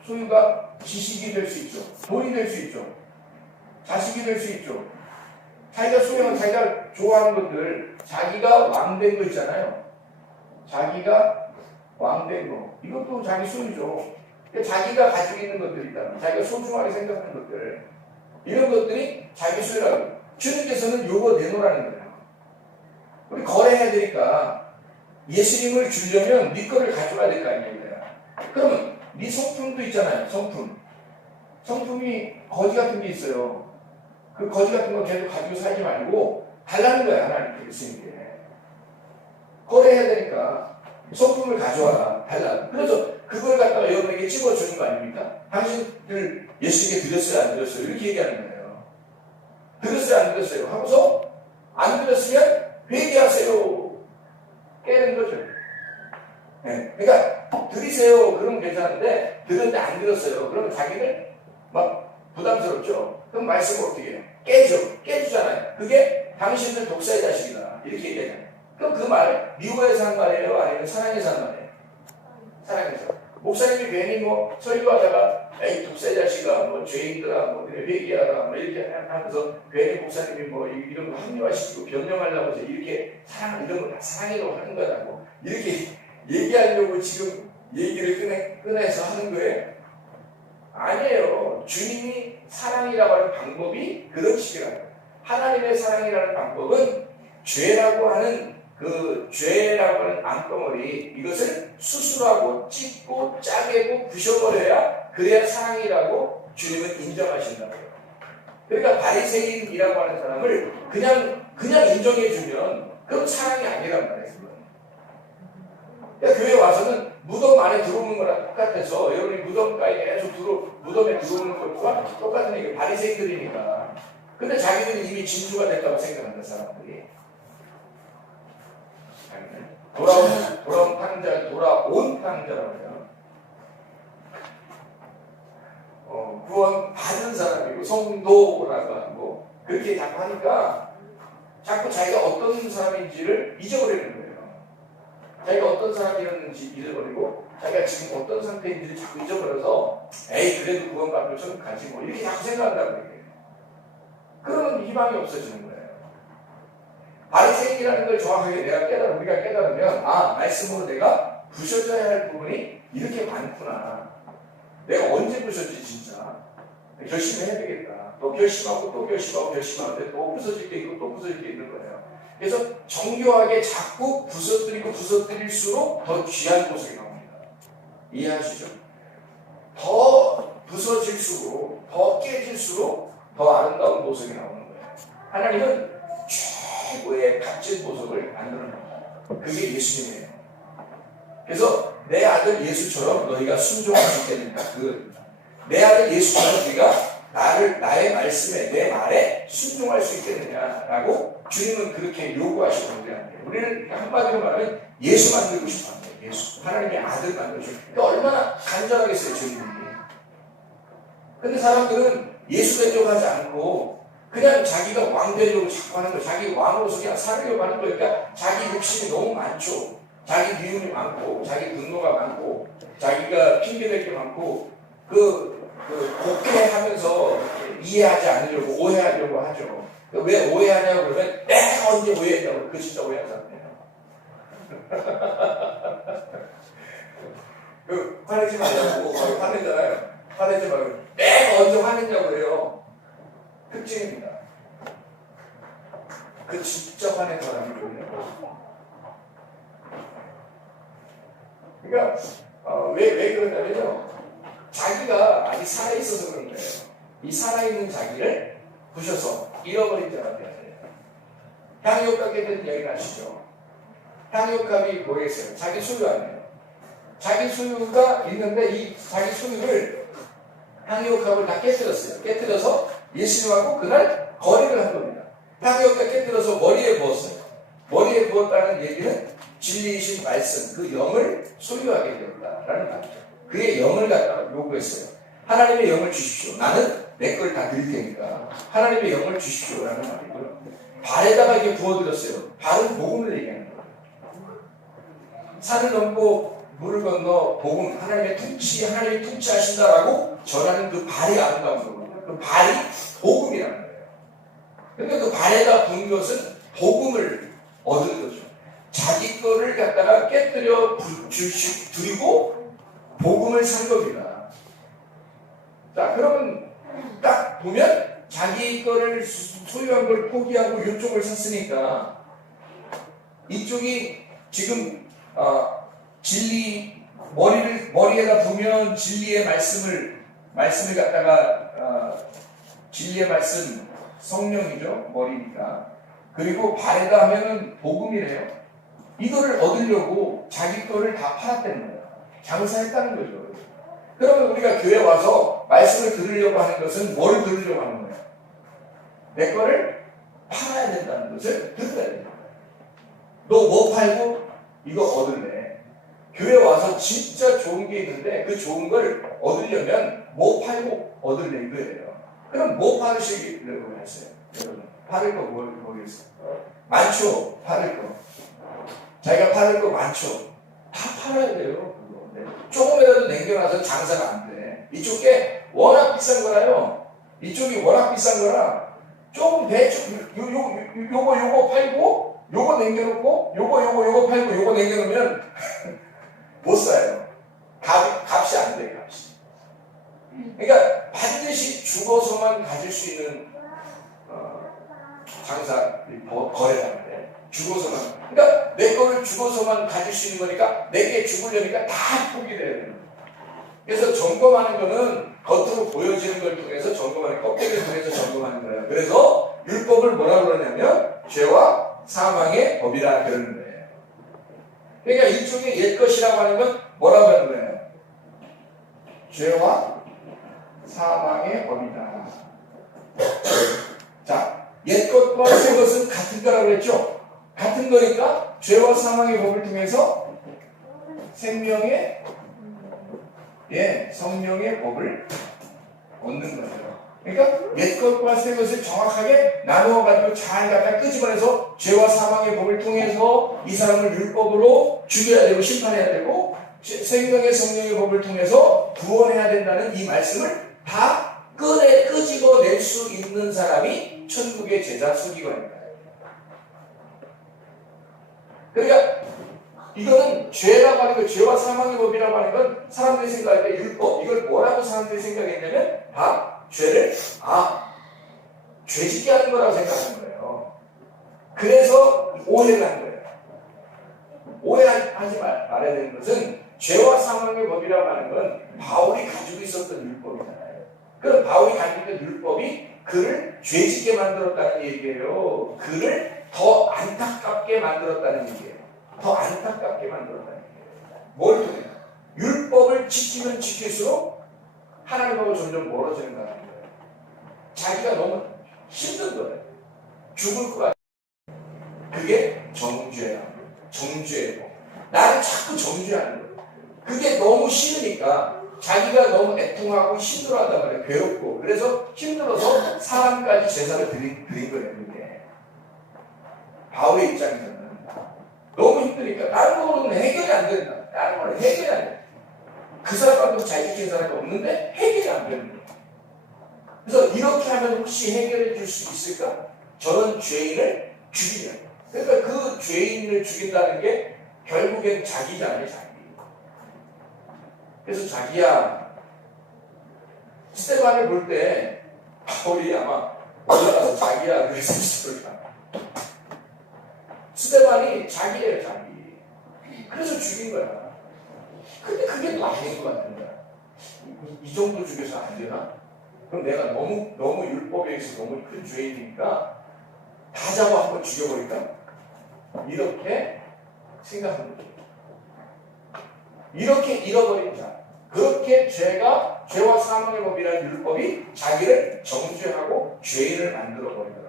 소유가 지식이 될 수 있죠. 돈이 될 수 있죠. 자식이 될 수 있죠. 자기가 소유한 자기가 좋아하는 것들, 자기가 왕된 거 있잖아요. 자기가 왕된 거. 이것도 자기 소유죠. 자기가 가지고 있는 것들이다. 자기가 소중하게 생각하는 것들. 이런 것들이 자기 소유라고. 주님께서는 요거 내놓으라는 거예요. 우리 거래해야 되니까 예수님을 주려면 네 거를 가져와야 될 거 아니에요. 그러면 네 성품도 있잖아요. 성품이 거지 같은 게 있어요. 그 거지 같은 거 계속 가지고 살지 말고 달라는 거야. 하나님께 예수님께. 거래해야 되니까 성품을 가져와라. 달라. 그래서 그걸 갖다가 여러분에게 집어주는 거 아닙니까? 당신들 예수님께 드렸어요? 안 드렸어요? 이렇게 얘기하는 거예요. 드렸어요? 안 드렸어요? 하고서 안 드렸으면 회개하세요. 깨는 거죠. 네. 그러니까 드리세요. 그러면 괜찮은데 드렸는데 안 드렸어요. 그러면 자기를 막 부담스럽죠. 그럼 말씀을 어떻게 해요? 깨주잖아요. 그게 당신들 독사의 자식이다. 이렇게 얘기하잖아요. 그럼 그 말 미워해서 한 말이에요? 아니면 사랑해서 한 말이에요? 사랑해서. 목사님이 괜히 뭐 설교하다가 에이 독사의 자식아 뭐 죄인들아 뭐 회개하라 뭐 이렇게 하면서 괜히 목사님이 뭐 이런 거 합리화시키고 변명하려고 해서 이렇게 이런 거 다 사랑이라고 하는 거라고 이렇게 얘기하려고 지금 얘기를 꺼내서 하는 거예요. 아니에요. 주님이 사랑이라고 하는 방법이 그런 식이라고. 하나님의 사랑이라는 방법은 죄라고 하는 암덩어리 이것을 수술하고 찢고 짜개고 부셔버려야 그래야 사랑이라고 주님은 인정하신다고요. 그러니까 바리새인이라고 하는 사람을 그냥 인정해주면 그건 사랑이 아니란 말이에요. 그러니까 교회 와서는 무덤 안에 들어오는 거랑 똑같아서 여러분이 무덤가에 계속 무덤에 들어오는 것과 똑같은 얘기 바리새인들이니까. 근데 자기들이 이미 진주가 됐다고 생각한다 사람들이. 돌아온 탕자라고 해요. 구원 받은 사람이고 성도라고 하고 그렇게 자꾸 하니까 자꾸 자기가 어떤 사람인지를 잊어버리는 거예요. 자기가 어떤 사람이었는지 잊어버리고 자기가 지금 어떤 상태인지를 자꾸 잊어버려서 에이 그래도 구원받을 좀 가지 뭐 이렇게 자꾸 생각한다고 얘기해요. 그러면 희망이 없어지는 거예요. 바리새인이라는 걸 정확하게 우리가 깨달으면 말씀으로 내가 부셔져야 할 부분이 이렇게 많구나. 내가 언제 부서지지 진짜. 결심해야 되겠다. 또 결심하고 결심하는데 또 부서질 게 있고 또 부서질 게 있는 거예요. 그래서 정교하게 자꾸 부서뜨릴수록 더 귀한 모습이 나옵니다. 이해하시죠? 더 부서질수록 더 깨질수록 더 아름다운 모습이 나오는 거예요. 하나님은 최고의 값진 모습을 만드는 겁니다. 그게 예수님이에요. 그래서 내 아들 예수처럼 너희가 순종할 수 있겠는가? 내 아들 예수처럼 네가 나의 말씀에 내 말에 순종할 수 있겠느냐라고 주님은 그렇게 요구하시는 거예요. 우리는 한마디로 말하면 예수 만들고 싶어 합니다. 예수. 하나님의 아들 만들고 싶어. 그러니까 얼마나 간절하겠어요, 주님이. 근데 사람들은 예수 되려고 하지 않고 그냥 자기가 왕 되려고 자꾸 하는 거예요. 자기 왕으로서 그냥 살려고 하는 거예요. 그러니까 자기 욕심이 너무 많죠. 자기 미움이 많고, 자기 분노가 많고, 자기가 핑계댈 게 많고, 곡해하면서 이해하지 않으려고 오해하려고 하죠. 왜 오해하냐고 그러면 내가 언제 오해했냐고. 그 진짜 오해한 사람이에요. 화내지 말라고 화내잖아요. 화내지 말고 내가 언제 화냈냐고 그래요. 특징입니다. 그 진짜 화낸 사람이 뭐냐고. 그러니까 왜 그러냐면요. 자기가 아직 살아있어서 그런 거예요. 이 살아있는 자기를 부셔서 잃어버린 자가 되어야 돼요. 향유값에 대한 이야기를 아시죠? 향유값이 뭐겠어요? 자기 소유 아니에요. 자기 소유가 있는데 이 자기 소유를 향유값을 다 깨뜨렸어요. 깨뜨려서 예수님하고 그날 거래를 한 겁니다. 향유값 깨뜨려서 머리에 부었어요. 머리에 부었다는 얘기는 진리이신 말씀, 그 영을 소유하게 되었다라는 말이죠. 그의 영을 갖다가 요구했어요. 하나님의 영을 주십시오. 나는 내 걸 다 드릴 테니까 하나님의 영을 주십시오라는 말이고요. 발에다가 이게 부어드렸어요. 발은 복음을 얘기하는 거예요. 산을 넘고 물을 건너 복음, 하나님의 통치, 하나님이 통치하신다라고 전하는 그 발이 아름다운 거거든요. 그 발이 복음이라는 거예요. 그러니까 그 발에다 둔 것은 복음을 얻은 거죠. 자기 거를 갖다가 깨뜨려 드리고 복음을 산 겁니다. 자, 그러면 딱 보면 자기 거를 소유한 걸 포기하고 이쪽을 샀으니까 이쪽이 지금 진리 머리에다 두면 진리의 말씀을 갖다가 진리의 말씀 성령이죠, 머리니까. 그리고 발에다 하면은 복음이래요. 이거를 얻으려고 자기 거를 다 팔았다는 거예요. 장사했다는 거죠. 그러면 우리가 교회 와서 말씀을 들으려고 하는 것은 뭘 들으려고 하는 거예요? 내 거를 팔아야 된다는 것을 들어야 돼요. 너 뭐 팔고 이거 얻을래? 교회 와서 진짜 좋은 게 있는데 그 좋은 걸 얻으려면 뭐 팔고 얻을래 이거예요. 그럼 뭐 팔으시려고 했어요? 여러분 팔을 거 뭐겠어요? 많죠. 팔을 거. 자기가 팔을 거 많죠. 다 팔아야 돼요. 조금이라도 남겨놔서 장사가 안 돼. 이쪽 게 워낙 비싼 거라요. 이쪽이 워낙 비싼 거라 조금 대충 요거 팔고 요거 남겨놓고 요거 팔고 요거 남겨놓으면 못 사요. 값이 안 돼, 값이. 그러니까 반드시 죽어서만 가질 수 있는 장사 거래라는데 죽어서만. 그러니까 내 거를 죽어서만 가질 수 있는 거니까 내게 죽으려니까 다 포기돼야 돼요. 그래서 점검하는 거는 겉으로 보여지는 걸 통해서 점검하는, 껍데기를 통해서 점검하는 거예요. 그래서 율법을 뭐라고 그러냐면 죄와 사망의 법이라 그러는 거예요. 그러니까 일종의 옛것이라고 하는 건 뭐라고 하는 거예요? 죄와 사망의 법이다. 자, 옛것과 새것은 같은 거라고 했죠? 같은 거니까 죄와 사망의 법을 통해서 생명의 성령의 법을 얻는 거죠. 그러니까 옛것과 새것을 정확하게 나누어가지고 잘 갖다 끄집어내서 죄와 사망의 법을 통해서 이 사람을 율법으로 죽여야 되고 심판해야 되고 생명의 성령의 법을 통해서 구원해야 된다는 이 말씀을 다 끄집어낼 수 있는 사람이 천국의 제자 서기관입니다. 그러니까 이거는 죄라고 하는 거, 죄와 사망의 법이라고 하는 건 사람들이 생각할 때 율법, 이걸 뭐라고 사람들이 생각했냐면 다 죄를 죄짓게 하는 거라고 생각하는 거예요. 그래서 오해를 한 거예요. 오해하지 말아야 되는 것은 죄와 사망의 법이라고 하는 건 바울이 가지고 있었던 율법이잖아요. 그럼 바울이 가지고 있는 율법이 그를 죄짓게 만들었다는 얘기예요. 그를 더 안타깝게 만들었다는 얘기예요. 더 안타깝게 만들었다는 얘기예요. 뭘 통해? 율법을 지키면 지킬수록 하나님하고 점점 멀어지는 거예요. 자기가 너무 힘든 거예요. 죽을 것 같아요. 그게 정죄야. 정죄예요. 나를 자꾸 정죄하는 거예요. 그게 너무 싫으니까 자기가 너무 애통하고 힘들어하단 말이에요. 괴롭고. 그래서 힘들어서 사람까지 제사를 드린 거예요. 그게. 바울의 입장에서는 너무 힘드니까 다른 거로는 해결이 안 된다. 다른 거는 해결이 안 돼. 그 사람하고 잘 지킨 사람이 없는데 해결이 안 되는 거예요. 그래서 이렇게 하면 혹시 해결해 줄 수 있을까? 저는 죄인을 죽이려. 그러니까 그 죄인을 죽인다는 게 결국엔 자기잖아요, 자기. 그래서 자기야, 스테반을 볼 때 바울이 아마 올라가서 자기야 그랬을 거야. 스테반이 자기예요, 자기. 그래서 죽인 거야. 근데 그게 또 아닌 것 같은 거야. 이 정도 죽여서 안 되나? 그럼 내가 너무 율법에 의해서 너무 큰 죄인이니까 다 잡아 한번 죽여버릴까? 이렇게 생각하는 거죠. 이렇게 잃어버린 자. 그렇게 죄와 사망의 법이라는 율법이 자기를 정죄하고 죄인을 만들어버리더라.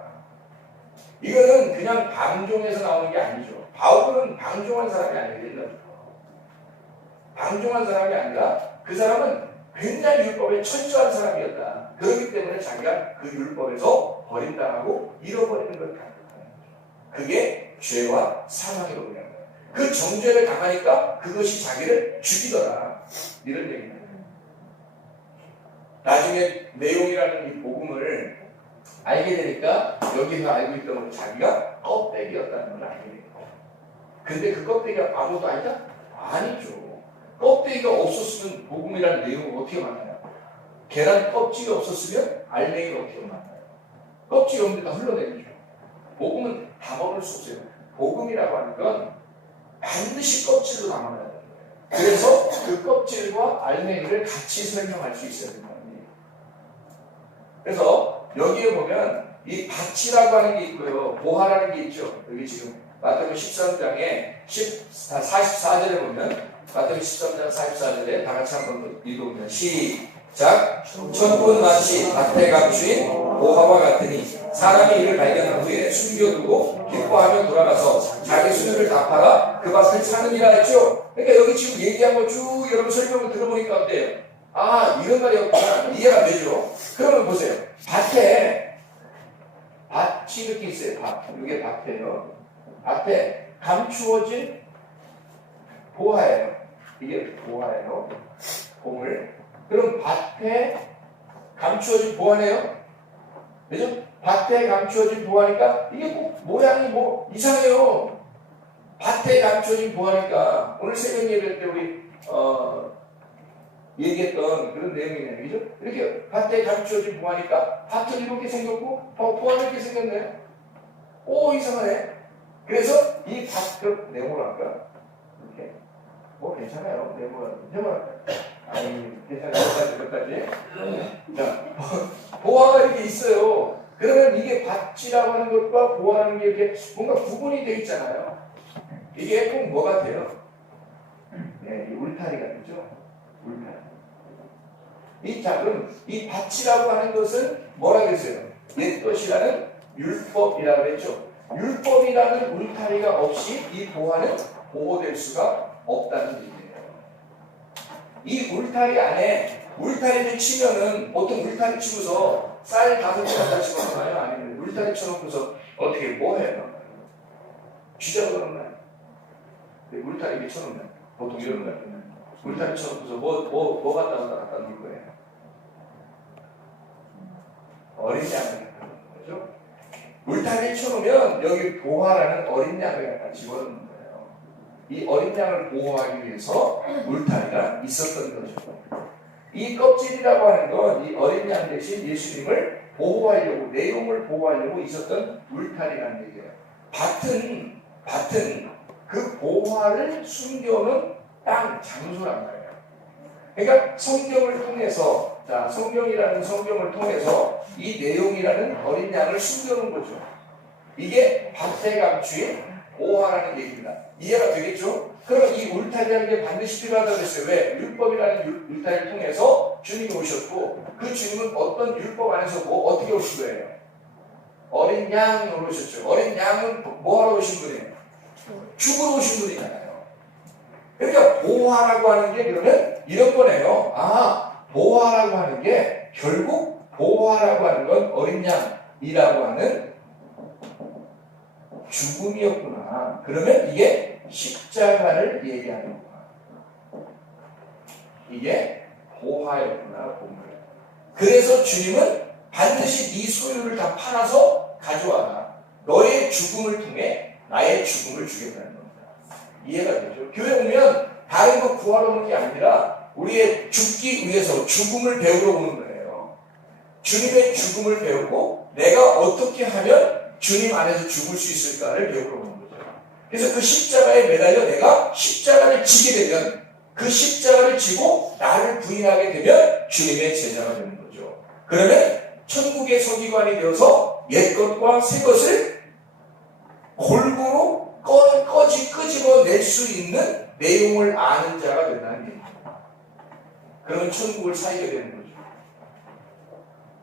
이거는 그냥 방종에서 나오는 게 아니죠. 바울은 방종한 사람이 아니거든요. 방종한 사람이 아니라 그 사람은 굉장히 율법에 철저한 사람이었다. 그렇기 때문에 자기가 그 율법에서 버린다고 잃어버리는 걸 가능하는 거죠. 그게 죄와 사망의 법이라는 거예요. 그 정죄를 당하니까 그것이 자기를 죽이더라. 이런 얘기입니다. 나중에 내용이라는 이 복음을 알게 되니까 여기서 알고 있던 건 자기가 껍데기였다는 걸 알게 돼요. 근데 그 껍데기가 아무도 아니다? 아니죠. 껍데기가 없었으면 복음이라는 내용을 어떻게 만나요? 계란 껍질이 없었으면 알맹이를 어떻게 만나요? 껍질이 없는데 다 흘러내리죠. 복음은 다 먹을 수 없어요. 복음이라고 하는 건 반드시 껍질로 남아야 돼요. 그래서 그 껍질과 알맹이를 같이 설명할 수 있어야 된다. 그래서 여기에 보면 이 밭이라고 하는 게 있고요. 보화라는 게 있죠. 여기 지금 마태복음 13장에 44절에 보면 마태복음 13장 44절에 다 같이 한번 읽어보면 시작. 천군 만시 밭에 감추인 보화와 같으니 사람이 이를 발견한 후에 숨겨두고 기뻐하며 돌아가서 자기 수요를 다 팔아 그 밭을 사느니라 했죠. 그러니까 여기 지금 얘기한 거 쭉 여러분 설명을 들어보니까 어때요? 아, 이런 말이었구나. 이해가 되죠? 그러면 보세요. 밭에 밭이 이렇게 있어요. 밭. 이게 밭이에요. 밭에 감추어진 보화예요. 이게 보화예요. 보물. 그럼 밭에 감추어진 보화네요. 그죠? 밭에 감추어진 보화니까 이게 꼭 모양이 뭐 이상해요. 밭에 감추어진 보화니까 오늘 새벽 예배 때 우리 얘기했던 그런 내용이네요. 그죠? 이렇게 밭에 감추어진 보화니까 밭은 이렇게 생겼고 보화는 이렇게 생겼네. 오, 이상하네. 그래서 이 밭, 그 네모로 할까? 이렇게. 괜찮아요. 네모로 할까요? 아니, 괜찮아요. 여기까지. 자, 보화가 이렇게 있어요. 그러면 이게 밭이라고 하는 것과 보화라는 게 이렇게 뭔가 구분이 되어 있잖아요. 이게 꼭 뭐 같아요? 네, 이 울타리 같죠? 울타리. 자, 그럼 이 밭이라고 하는 것은 뭐라 그랬어요? 옛것이라는 율법이라고 그랬죠. 율법이라는 울타리가 없이 이 보화는 보호될 수가 없다는 얘기예요. 이 울타리 안에 울타리를 치면은 보통 울타리 치고서 쌀 5개 갖다 집어넣나요? 아니면 울타리 쳐놓고서 어떻게 뭐 해요? 쥐자고 그러나요? 울타리 쳐놓으면 보통 이런 거 같아요. 울타리 쳐놓고서 뭐 갖다 놓을 거예요? 어린 양을 갖다 놓는 거죠. 울타리를 쳐놓으면 여기 보화라는 어린 양을 갖다 집어넣는 거예요. 이 어린 양을 보호하기 위해서 울타리가 있었던 거죠. 이 껍질이라고 하는 건 이 어린 양 대신 예수님을 보호하려고, 내용을 보호하려고 있었던 울타리라는 얘기예요. 밭은 그 보화를 숨겨놓은 땅, 장소란 말이에요. 그러니까 성경을 통해서, 자, 성경을 통해서 이 내용이라는 어린 양을 숨겨놓은 거죠. 이게 밭에 감추인 보화라는 얘기입니다. 이해가 되겠죠? 그럼 이 울타리라는 게 반드시 필요하다고 했어요. 왜? 율법이라는 울타리를 통해서 주님이 오셨고, 그 주님은 어떤 율법 안에서 어떻게 오신 거예요? 어린 양으로 오셨죠. 어린 양은 뭐하러 오신 분이에요? 죽으러 오신 분이잖아요. 그러니까 보화라고 하는 게 그러면 이런 거네요. 아, 보화라고 하는 게 결국 보화라고 하는 건 어린 양이라고 하는 죽음이었구나. 그러면 이게 십자가를 얘기하는 거야. 이게 보화였구나. 보물. 그래서 주님은 반드시 네 소유를 다 팔아서 가져와라. 너의 죽음을 통해 나의 죽음을 주겠다는 겁니다. 이해가 되죠? 교회 오면 다른 거 구하러 오는 게 아니라 우리의 죽기 위해서 죽음을 배우러 오는 거예요. 주님의 죽음을 배우고 내가 어떻게 하면 주님 안에서 죽을 수 있을까를 배우러 오는 거죠. 그래서 그 십자가에 매달려 내가 십자가를 지게 되면, 그 십자가를 지고 나를 부인하게 되면 주님의 제자가 되는 거죠. 그러면 천국의 서기관이 되어서 옛것과 새것을 골고루 끄집어낼 수 있는 내용을 아는 자가 된다는 얘기입니다. 그러면 천국을 살게 되는 거죠.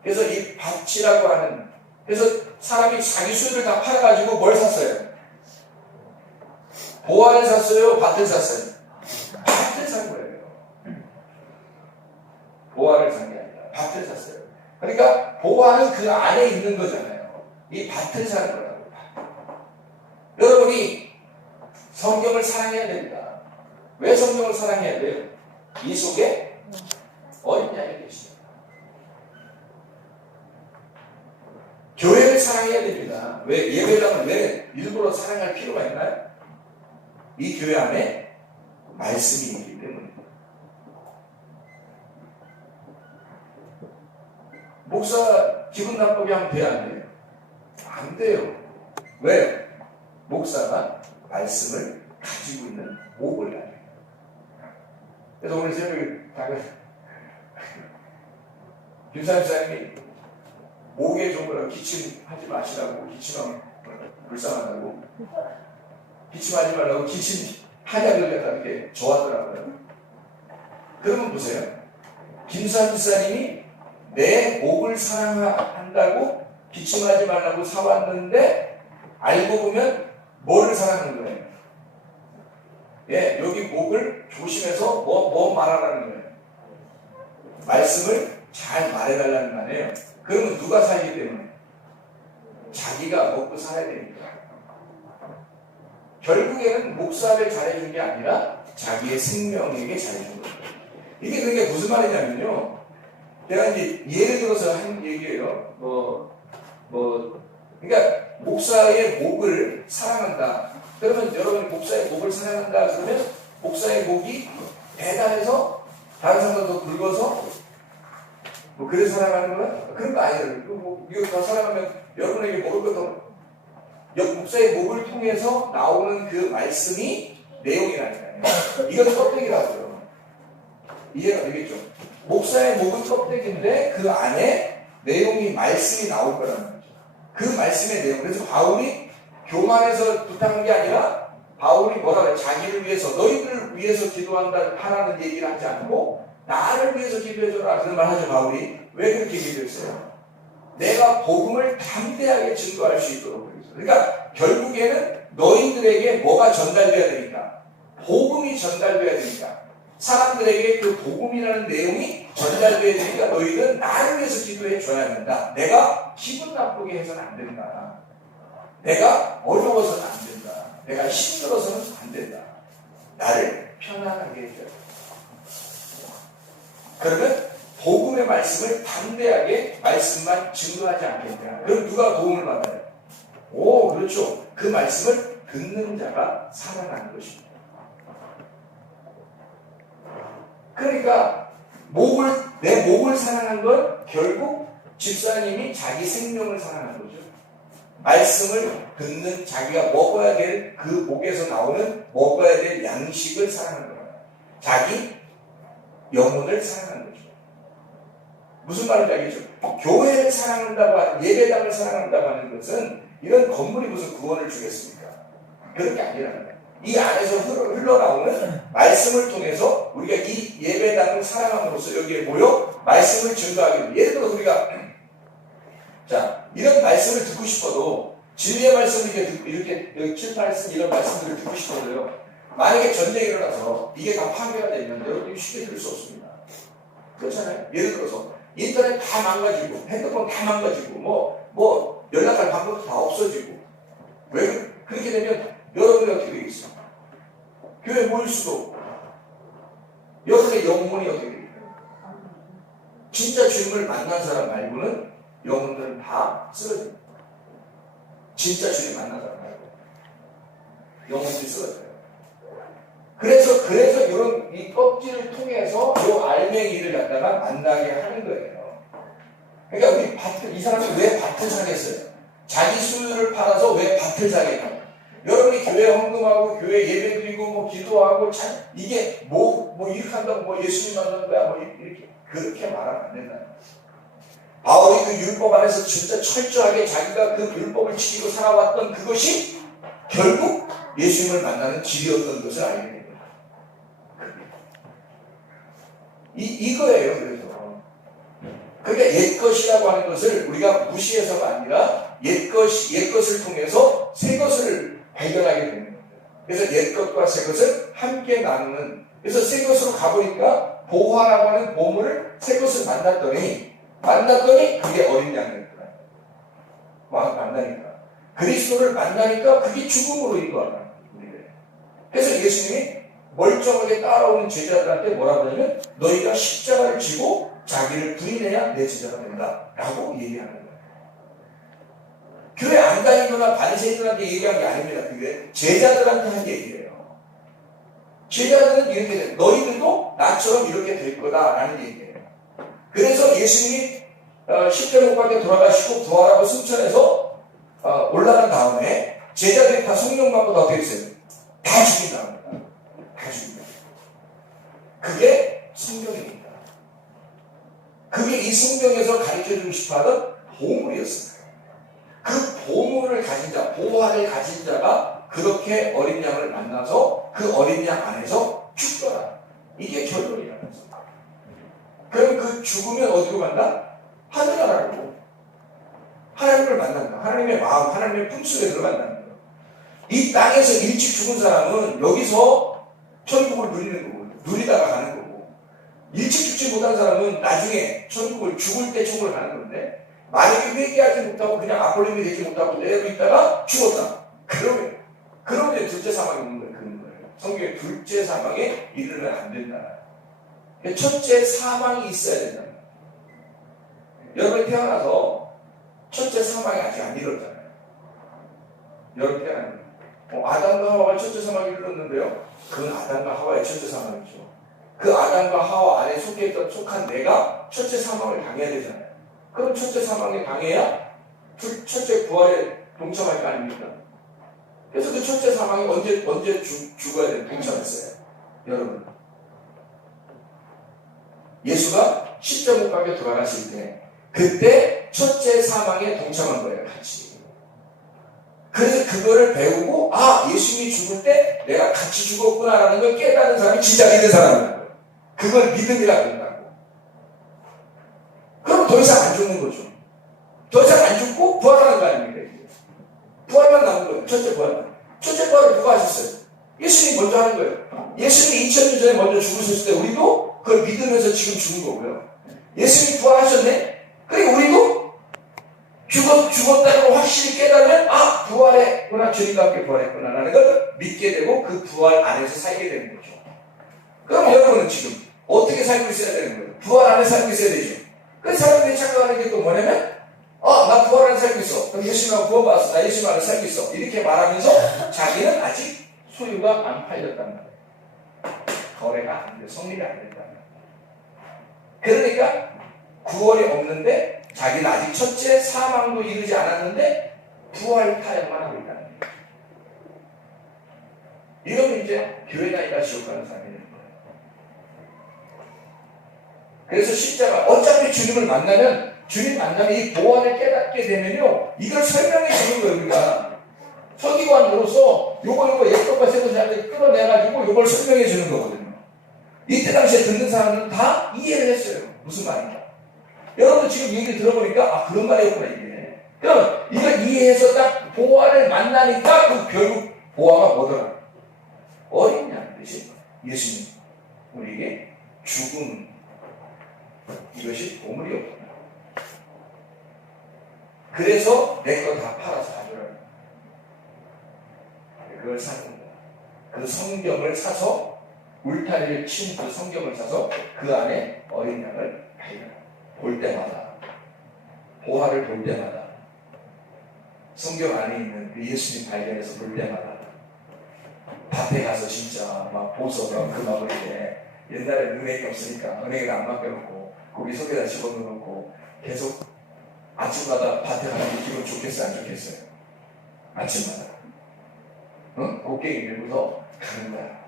그래서 이 밭이라고 하는, 그래서 사람이 자기 수요를 다 팔아가지고 뭘 샀어요? 보화를 샀어요? 밭을 샀어요? 밭을 산 거예요. 보화를 산 게 아니라 밭을 샀어요. 그러니까 보화는 그 안에 있는 거잖아요. 이 밭을 사는 거라고. 여러분이 성경을 사랑해야 됩니다. 왜 성경을 사랑해야 돼요? 이 속에 어린 양이 계십니다. 교회를 사랑해야 됩니다. 왜 예배당을 왜 일부러 사랑할 필요가 있나요? 이 교회 안에 말씀이 있기 때문에. 목사 기분 나쁘게 하면 돼요, 안 돼요? 안 돼요. 왜? 목사가 말씀을 가지고 있는 목을 가져요. 그래서 오늘 새벽에 김사님이 목에 좀 기침하지 마시라고, 기침하면 불쌍하다고, 기침하지 말라고 기침 한약을 갖다 이렇게 줘왔더라고요. 그러면 보세요. 김사님이 내 목을 사랑한다고 기침하지 말라고 사왔는데 알고 보면 뭐를 사랑하는 거예요? 예, 여기 목을 조심해서 뭐 말하라는 거예요? 말씀을 잘 말해달라는 말이에요. 그러면 누가 살기 때문에? 자기가 먹고 살아야 되니까. 결국에는 목사를 잘해준 게 아니라 자기의 생명에게 잘해준 거예요. 이게 그게 무슨 말이냐면요. 내가 이제 예를 들어서 한 얘기예요. 그러니까 목사의 목을 사랑한다. 그러면 여러분이 목사의 목을 사랑한다. 그러면 목사의 목이 배달해서 다른 사람보다 더 굵어서 뭐 그래서 사랑하는 거야? 그런 거 아니에요. 이거 더 사랑하면 여러분에게 먹을 거 더 목사의 목을 통해서 나오는 그 말씀이 내용이라니까요. 이건 껍데기라고요. 이해가 되겠죠? 목사의 목은 껍데기인데 그 안에 내용이 말씀이 나올 거라는 거죠. 그 말씀의 내용. 그래서 바울이 교만해서 부탁한 게 아니라 바울이 뭐라 그래? 자기를 위해서 너희들을 위해서 기도한다 하라는 얘기를 하지 않고 나를 위해서 기도해줘라 그런 말 하죠. 바울이 왜 그렇게 기도했어요? 내가 복음을 담대하게 증거할 수 있도록 그랬어요. 그러니까 결국에는 너희들에게 뭐가 전달돼야 되니까 복음이 전달돼야 되니까 사람들에게 그 복음이라는 내용이 전달돼야 되니까 너희는 나를 위해서 기도해 줘야 된다. 내가 기분 나쁘게 해서는 안 된다. 내가 어려워서는 안 된다. 내가 힘들어서는 안 된다. 나를 편안하게 해줘야 된다. 그러면 복음의 말씀을 담대하게 말씀만 증거하지 않겠냐. 그럼 누가 도움을 받아요? 오, 그렇죠. 그 말씀을 듣는 자가 살아나는 것입니다. 그러니까 내 목을 사랑한 건 결국 집사님이 자기 생명을 사랑한 거죠. 말씀을 듣는 자기가 먹어야 될 그 목에서 나오는 먹어야 될 양식을 사랑하는 거예요. 자기 영혼을 사랑하는 거죠. 무슨 말인지 알겠죠? 교회를 사랑한다고 하는, 예배당을 사랑한다고 하는 것은 이런 건물이 무슨 구원을 주겠습니까? 그런 게 아니라는 거예요. 이 안에서 흘러나오는 말씀을 통해서 우리가 이 예배당을 사랑함으로써 여기에 모여 말씀을 증거하기. 예를 들어 우리가 자 이런 말씀을 듣고 싶어도 진리의 말씀을 이렇게 7, 8씀 이런 말씀들을 듣고 싶어도요. 만약에 전쟁이 일어나서 이게 다 파괴가 되면 여러분이 쉽게 들을 수 없습니다. 그렇잖아요. 예를 들어서 인터넷 다 망가지고 핸드폰 다 망가지고 뭐 연락할 방법도 다 없어지고 왜 그렇게 되면 여러분이 어떻게 되겠어요? 교회 모일 수도 없고 여러분의 영혼이 어떻게 되겠어요? 진짜 주님을 만난 사람 말고는 영혼들은 다 쓰러집니다. 진짜 주님 만난 사람 말고 영혼들이 쓰러져요. 그래서 이런 이 껍질을 통해서 이 알맹이를 갖다가 만나게 하는 거예요. 그러니까 이 사람이 왜 밭을 사겠어요? 자기 수요를 팔아서 왜 밭을 사겠냐고. 여러분이 교회 헌금하고 교회 예배 드리고 기도하고 참 이게 이렇게 한다고 예수님 만난 거야 이렇게 그렇게 말하면 안 된다. 바울이 그 율법 안에서 진짜 철저하게 자기가 그 율법을 지키고 살아왔던 그것이 결국 예수님을 만나는 길이었던 것을 알게 됩니다. 이거예요. 그러니까 옛것이라고 하는 것을 우리가 무시해서가 아니라 옛것을 통해서 새것을 발견하게 되는 겁니다. 그래서 옛것과 새것을 함께 나누는. 그래서 새것으로 가보니까 보화라고 하는 보물을 새것을 만났더니 그게 어린 양이었더라. 만나니까 그리스도를 만나니까 그게 죽음으로 인도하다. 그래서 예수님이 멀쩡하게 따라오는 제자들한테 뭐라고 하냐면 너희가 십자가를 지고 자기를 부인해야 내 제자가 된다 라고 얘기하는 거예요. 교회 안 다니거나 바리새인들한테 얘기한 게 아닙니다. 그게 제자들한테 한 얘기예요. 제자들은 이렇게 돼. 너희들도 나처럼 이렇게 될 거다라는 얘기예요. 그래서 예수님이 십자가 못 박혀 돌아가시고 부활하고 승천해서 올라간 다음에 제자들이 다 성령 받고 어떻게 했어요? 다 죽인 다음에 다 죽입니다. 그게 성경입니다. 그게 이 성경에서 가르쳐주고 싶어하던 보물이었습니다. 그 보물을 가진 자, 보화를 가진 자가 그렇게 어린 양을 만나서 그 어린 양 안에서 죽더라. 이게 결론이라는 거죠. 그럼 그 죽으면 어디로 간다? 하늘나라로. 하나님을 만난다. 하나님의 마음, 하나님의 품속에 들어간다는 거예요. 이 땅에서 일찍 죽은 사람은 여기서 천국을 누리는 거고, 누리다가 가는 거고, 일찍 죽지 못한 사람은 나중에 천국을 죽을 때 천국을 가는 건데, 만약에 회개하지 못하고 그냥 아폴림이 되지 못하고 내로 있다가 죽었다. 그러면 둘째 사망이 오는 거예요. 그런 거예요. 성경에 둘째 사망에 이르면 안 된다. 첫째 사망이 있어야 된다. 여러분이 태어나서 첫째 사망이 아직 안 이뤘잖아요. 여러분 태어나는 아담과 하와가 첫째 사망이 이뤘는데요. 그건 아담과 하와의 첫째 사망이죠. 그 아담과 하와 안에 속한 내가 첫째 사망을 당해야 되잖아요. 그럼 첫째 사망에 당해야 첫째 부활에 동참할 거 아닙니까? 그래서 그 첫째 사망이 언제 죽어야 되는 동참했어요? 여러분. 예수가 십자가 못 박혀 돌아가실 때 그때 첫째 사망에 동참한 거예요. 같이. 그래서 그거를 배우고 예수님이 죽을 때 내가 같이 죽었구나라는 걸 깨닫는 사람이 진짜 믿는 사람이라고요. 그걸 믿음이라고 한다고. 그럼 더 이상 안 죽는 거죠. 더 이상 안 죽고 부활하는 거 아닙니까? 부활만 남은 거예요. 첫째 부활만. 첫째 부활을 누가 하셨어요? 예수님이 먼저 하는 거예요. 예수님이 2000년 전에 먼저 죽으셨을 때 우리도 그걸 믿으면서 지금 죽은 거고요. 예수님이 부활하셨네? 그리고 우리도 죽었다는 걸 확실히 깨달으면 부활했구나, 주님과 함께 부활했구나 라는 걸 믿게 되고 그 부활 안에서 살게 되는 거죠. 그럼 여러분은 지금 어떻게 살고 있어야 되는 거예요? 부활 안에 살고 있어야 되죠. 그래서 사람들이 착각하는 게 또 뭐냐면 나 부활 안에 살고 있어. 그럼 예수님하고 구원받았어. 나 예수님 안에 살고 있어. 이렇게 말하면서 자기는 아직 소유가 안 팔렸단 말이에요. 거래가 안 돼. 성립이 안 됐단 말이에요. 그러니까 구원이 없는데 자기는 아직 첫째 사망도 이르지 않았는데 부활 타협만 하고 있다는 거예요. 이러면 이제 교회 다니다 지옥 가는 사람이 되는 거예요. 그래서 십자가 어차피 주님을 만나면 주님 만나면 이 보안을 깨닫게 되면요 이걸 설명해 주는 거예요. 우리가 서기관으로서 요거 예법과 세도자한테 끌어내가지고 요걸 설명해 주는 거거든요. 이때 당시에 듣는 사람들은 다 이해를 했어요. 무슨 말인가. 여러분 지금 얘기 들어보니까 그런 말이었구나 이게. 그럼 이걸 이해해서 딱 보아를 만나니까 그 결국 보아가 뭐더라? 어린 양 대신 예수님 우리에게 죽음 이것이 보물이었구나. 그래서 내 거 다 팔아서 가져라. 그걸 사는 거야. 그 성경을 사서 울타리를 친 그 성경을 사서 그 안에 어린 양을 발견해. 볼 때마다 보화를 볼 때마다 성경 안에 있는 그 예수님 발견해서 볼 때마다 밭에 가서 진짜 막 보소서 그 마무리에 옛날에 은행이 없으니까 은행에다 안 맡겨놓고 거기 속에다 집어넣어놓고 계속 아침마다 밭에 가는 게 기분 좋겠어요? 안 좋겠어요? 아침마다 곡괭이 밀고서 가는 거야.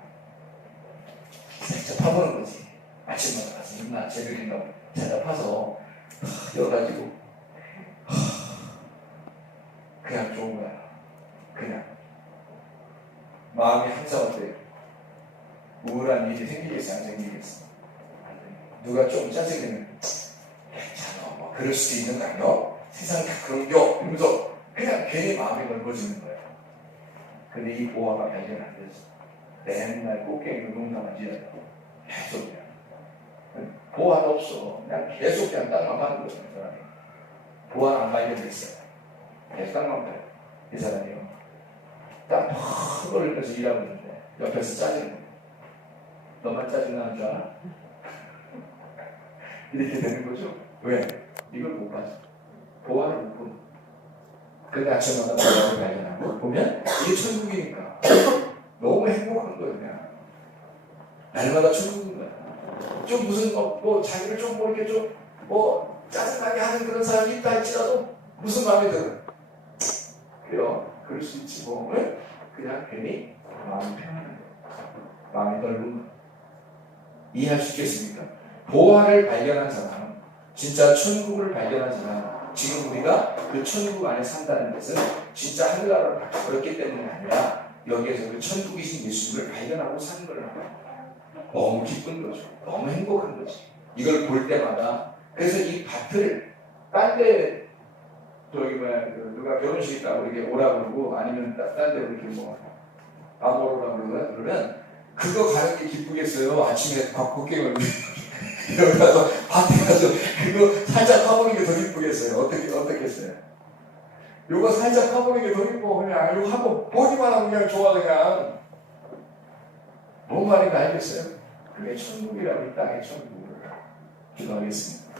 살짝 파보는 거지. 아침마다 가서 누나 제대로인가 살짝 파서 열어가지고 그냥 좋은 거야. 그냥 마음이 항상 어때요? 우울한 일이 생기겠어? 안 생기겠어? 누가 좀 짜증내면 괜찮아 뭐 그럴 수도 있는 거 아니야? 세상 다 그런겨 이러면서 그냥 괜히 마음이 넓어지는 거예요. 근데 이 보화가 발견 안 돼서 맨날 꽃게임으로 농사만 지어요. 계속 그냥 보화도 없어. 그냥 계속 그냥 땅만 파는 거죠. 이 사람이. 보화는 안 발견됐어요. 계속 땅만 파요. 이 사람이요. 땅 펑 걸리면서 일하고 있는데 옆에서 짜증 거예요. 너만 짜증나는 줄 알아? 이렇게 되는 거죠. 왜? 이걸 못 봐서. 보아를 못 보는. 근데 아침마다 보아를 발견하고 보면 이게 천국이니까 너무 행복한 거예요. 그냥. 날마다 천국인 거야. 좀 무슨 뭐 자기를 좀 뭐 이렇게 좀 뭐 짜증나게 하는 그런 사람이 있다 할지라도 무슨 마음이 들어요. 그래요. 그럴 수 있지 뭐. 그냥 괜히 마음이 편안한 거예요. 마음이 넓은 거예요. 이해할 수 있겠습니까? 보화를 발견한 사람, 진짜 천국을 발견한 사람, 지금 우리가 그 천국 안에 산다는 것은 진짜 하늘나라를 어렵기 때문이 아니라 여기에서 그 천국이신 예수님을 발견하고 사는 거예요. 너무 기쁜 거죠. 너무 행복한 거지. 이걸 볼 때마다 그래서 이 밭을 딴 데 저기 누가 결혼식 있다고 이렇게 오라고 그러고 아니면 딴 데 이렇게 뭐 밥 먹으라고 그러면 그거 가는 게 기쁘겠어요. 아침에 밥 곱게 먹는 여기 가서 밭에 가서 그거 살짝 파보는 게 더 기쁘겠어요. 어떻겠어요? 요거 살짝 파보는 게 더 기뻐. 그냥 이거 한번 보기만 하면 그냥 좋아. 그냥 뭔 말인지 알겠어요? 그게 천국이라고 이 땅의 천국을 기도하겠습니다.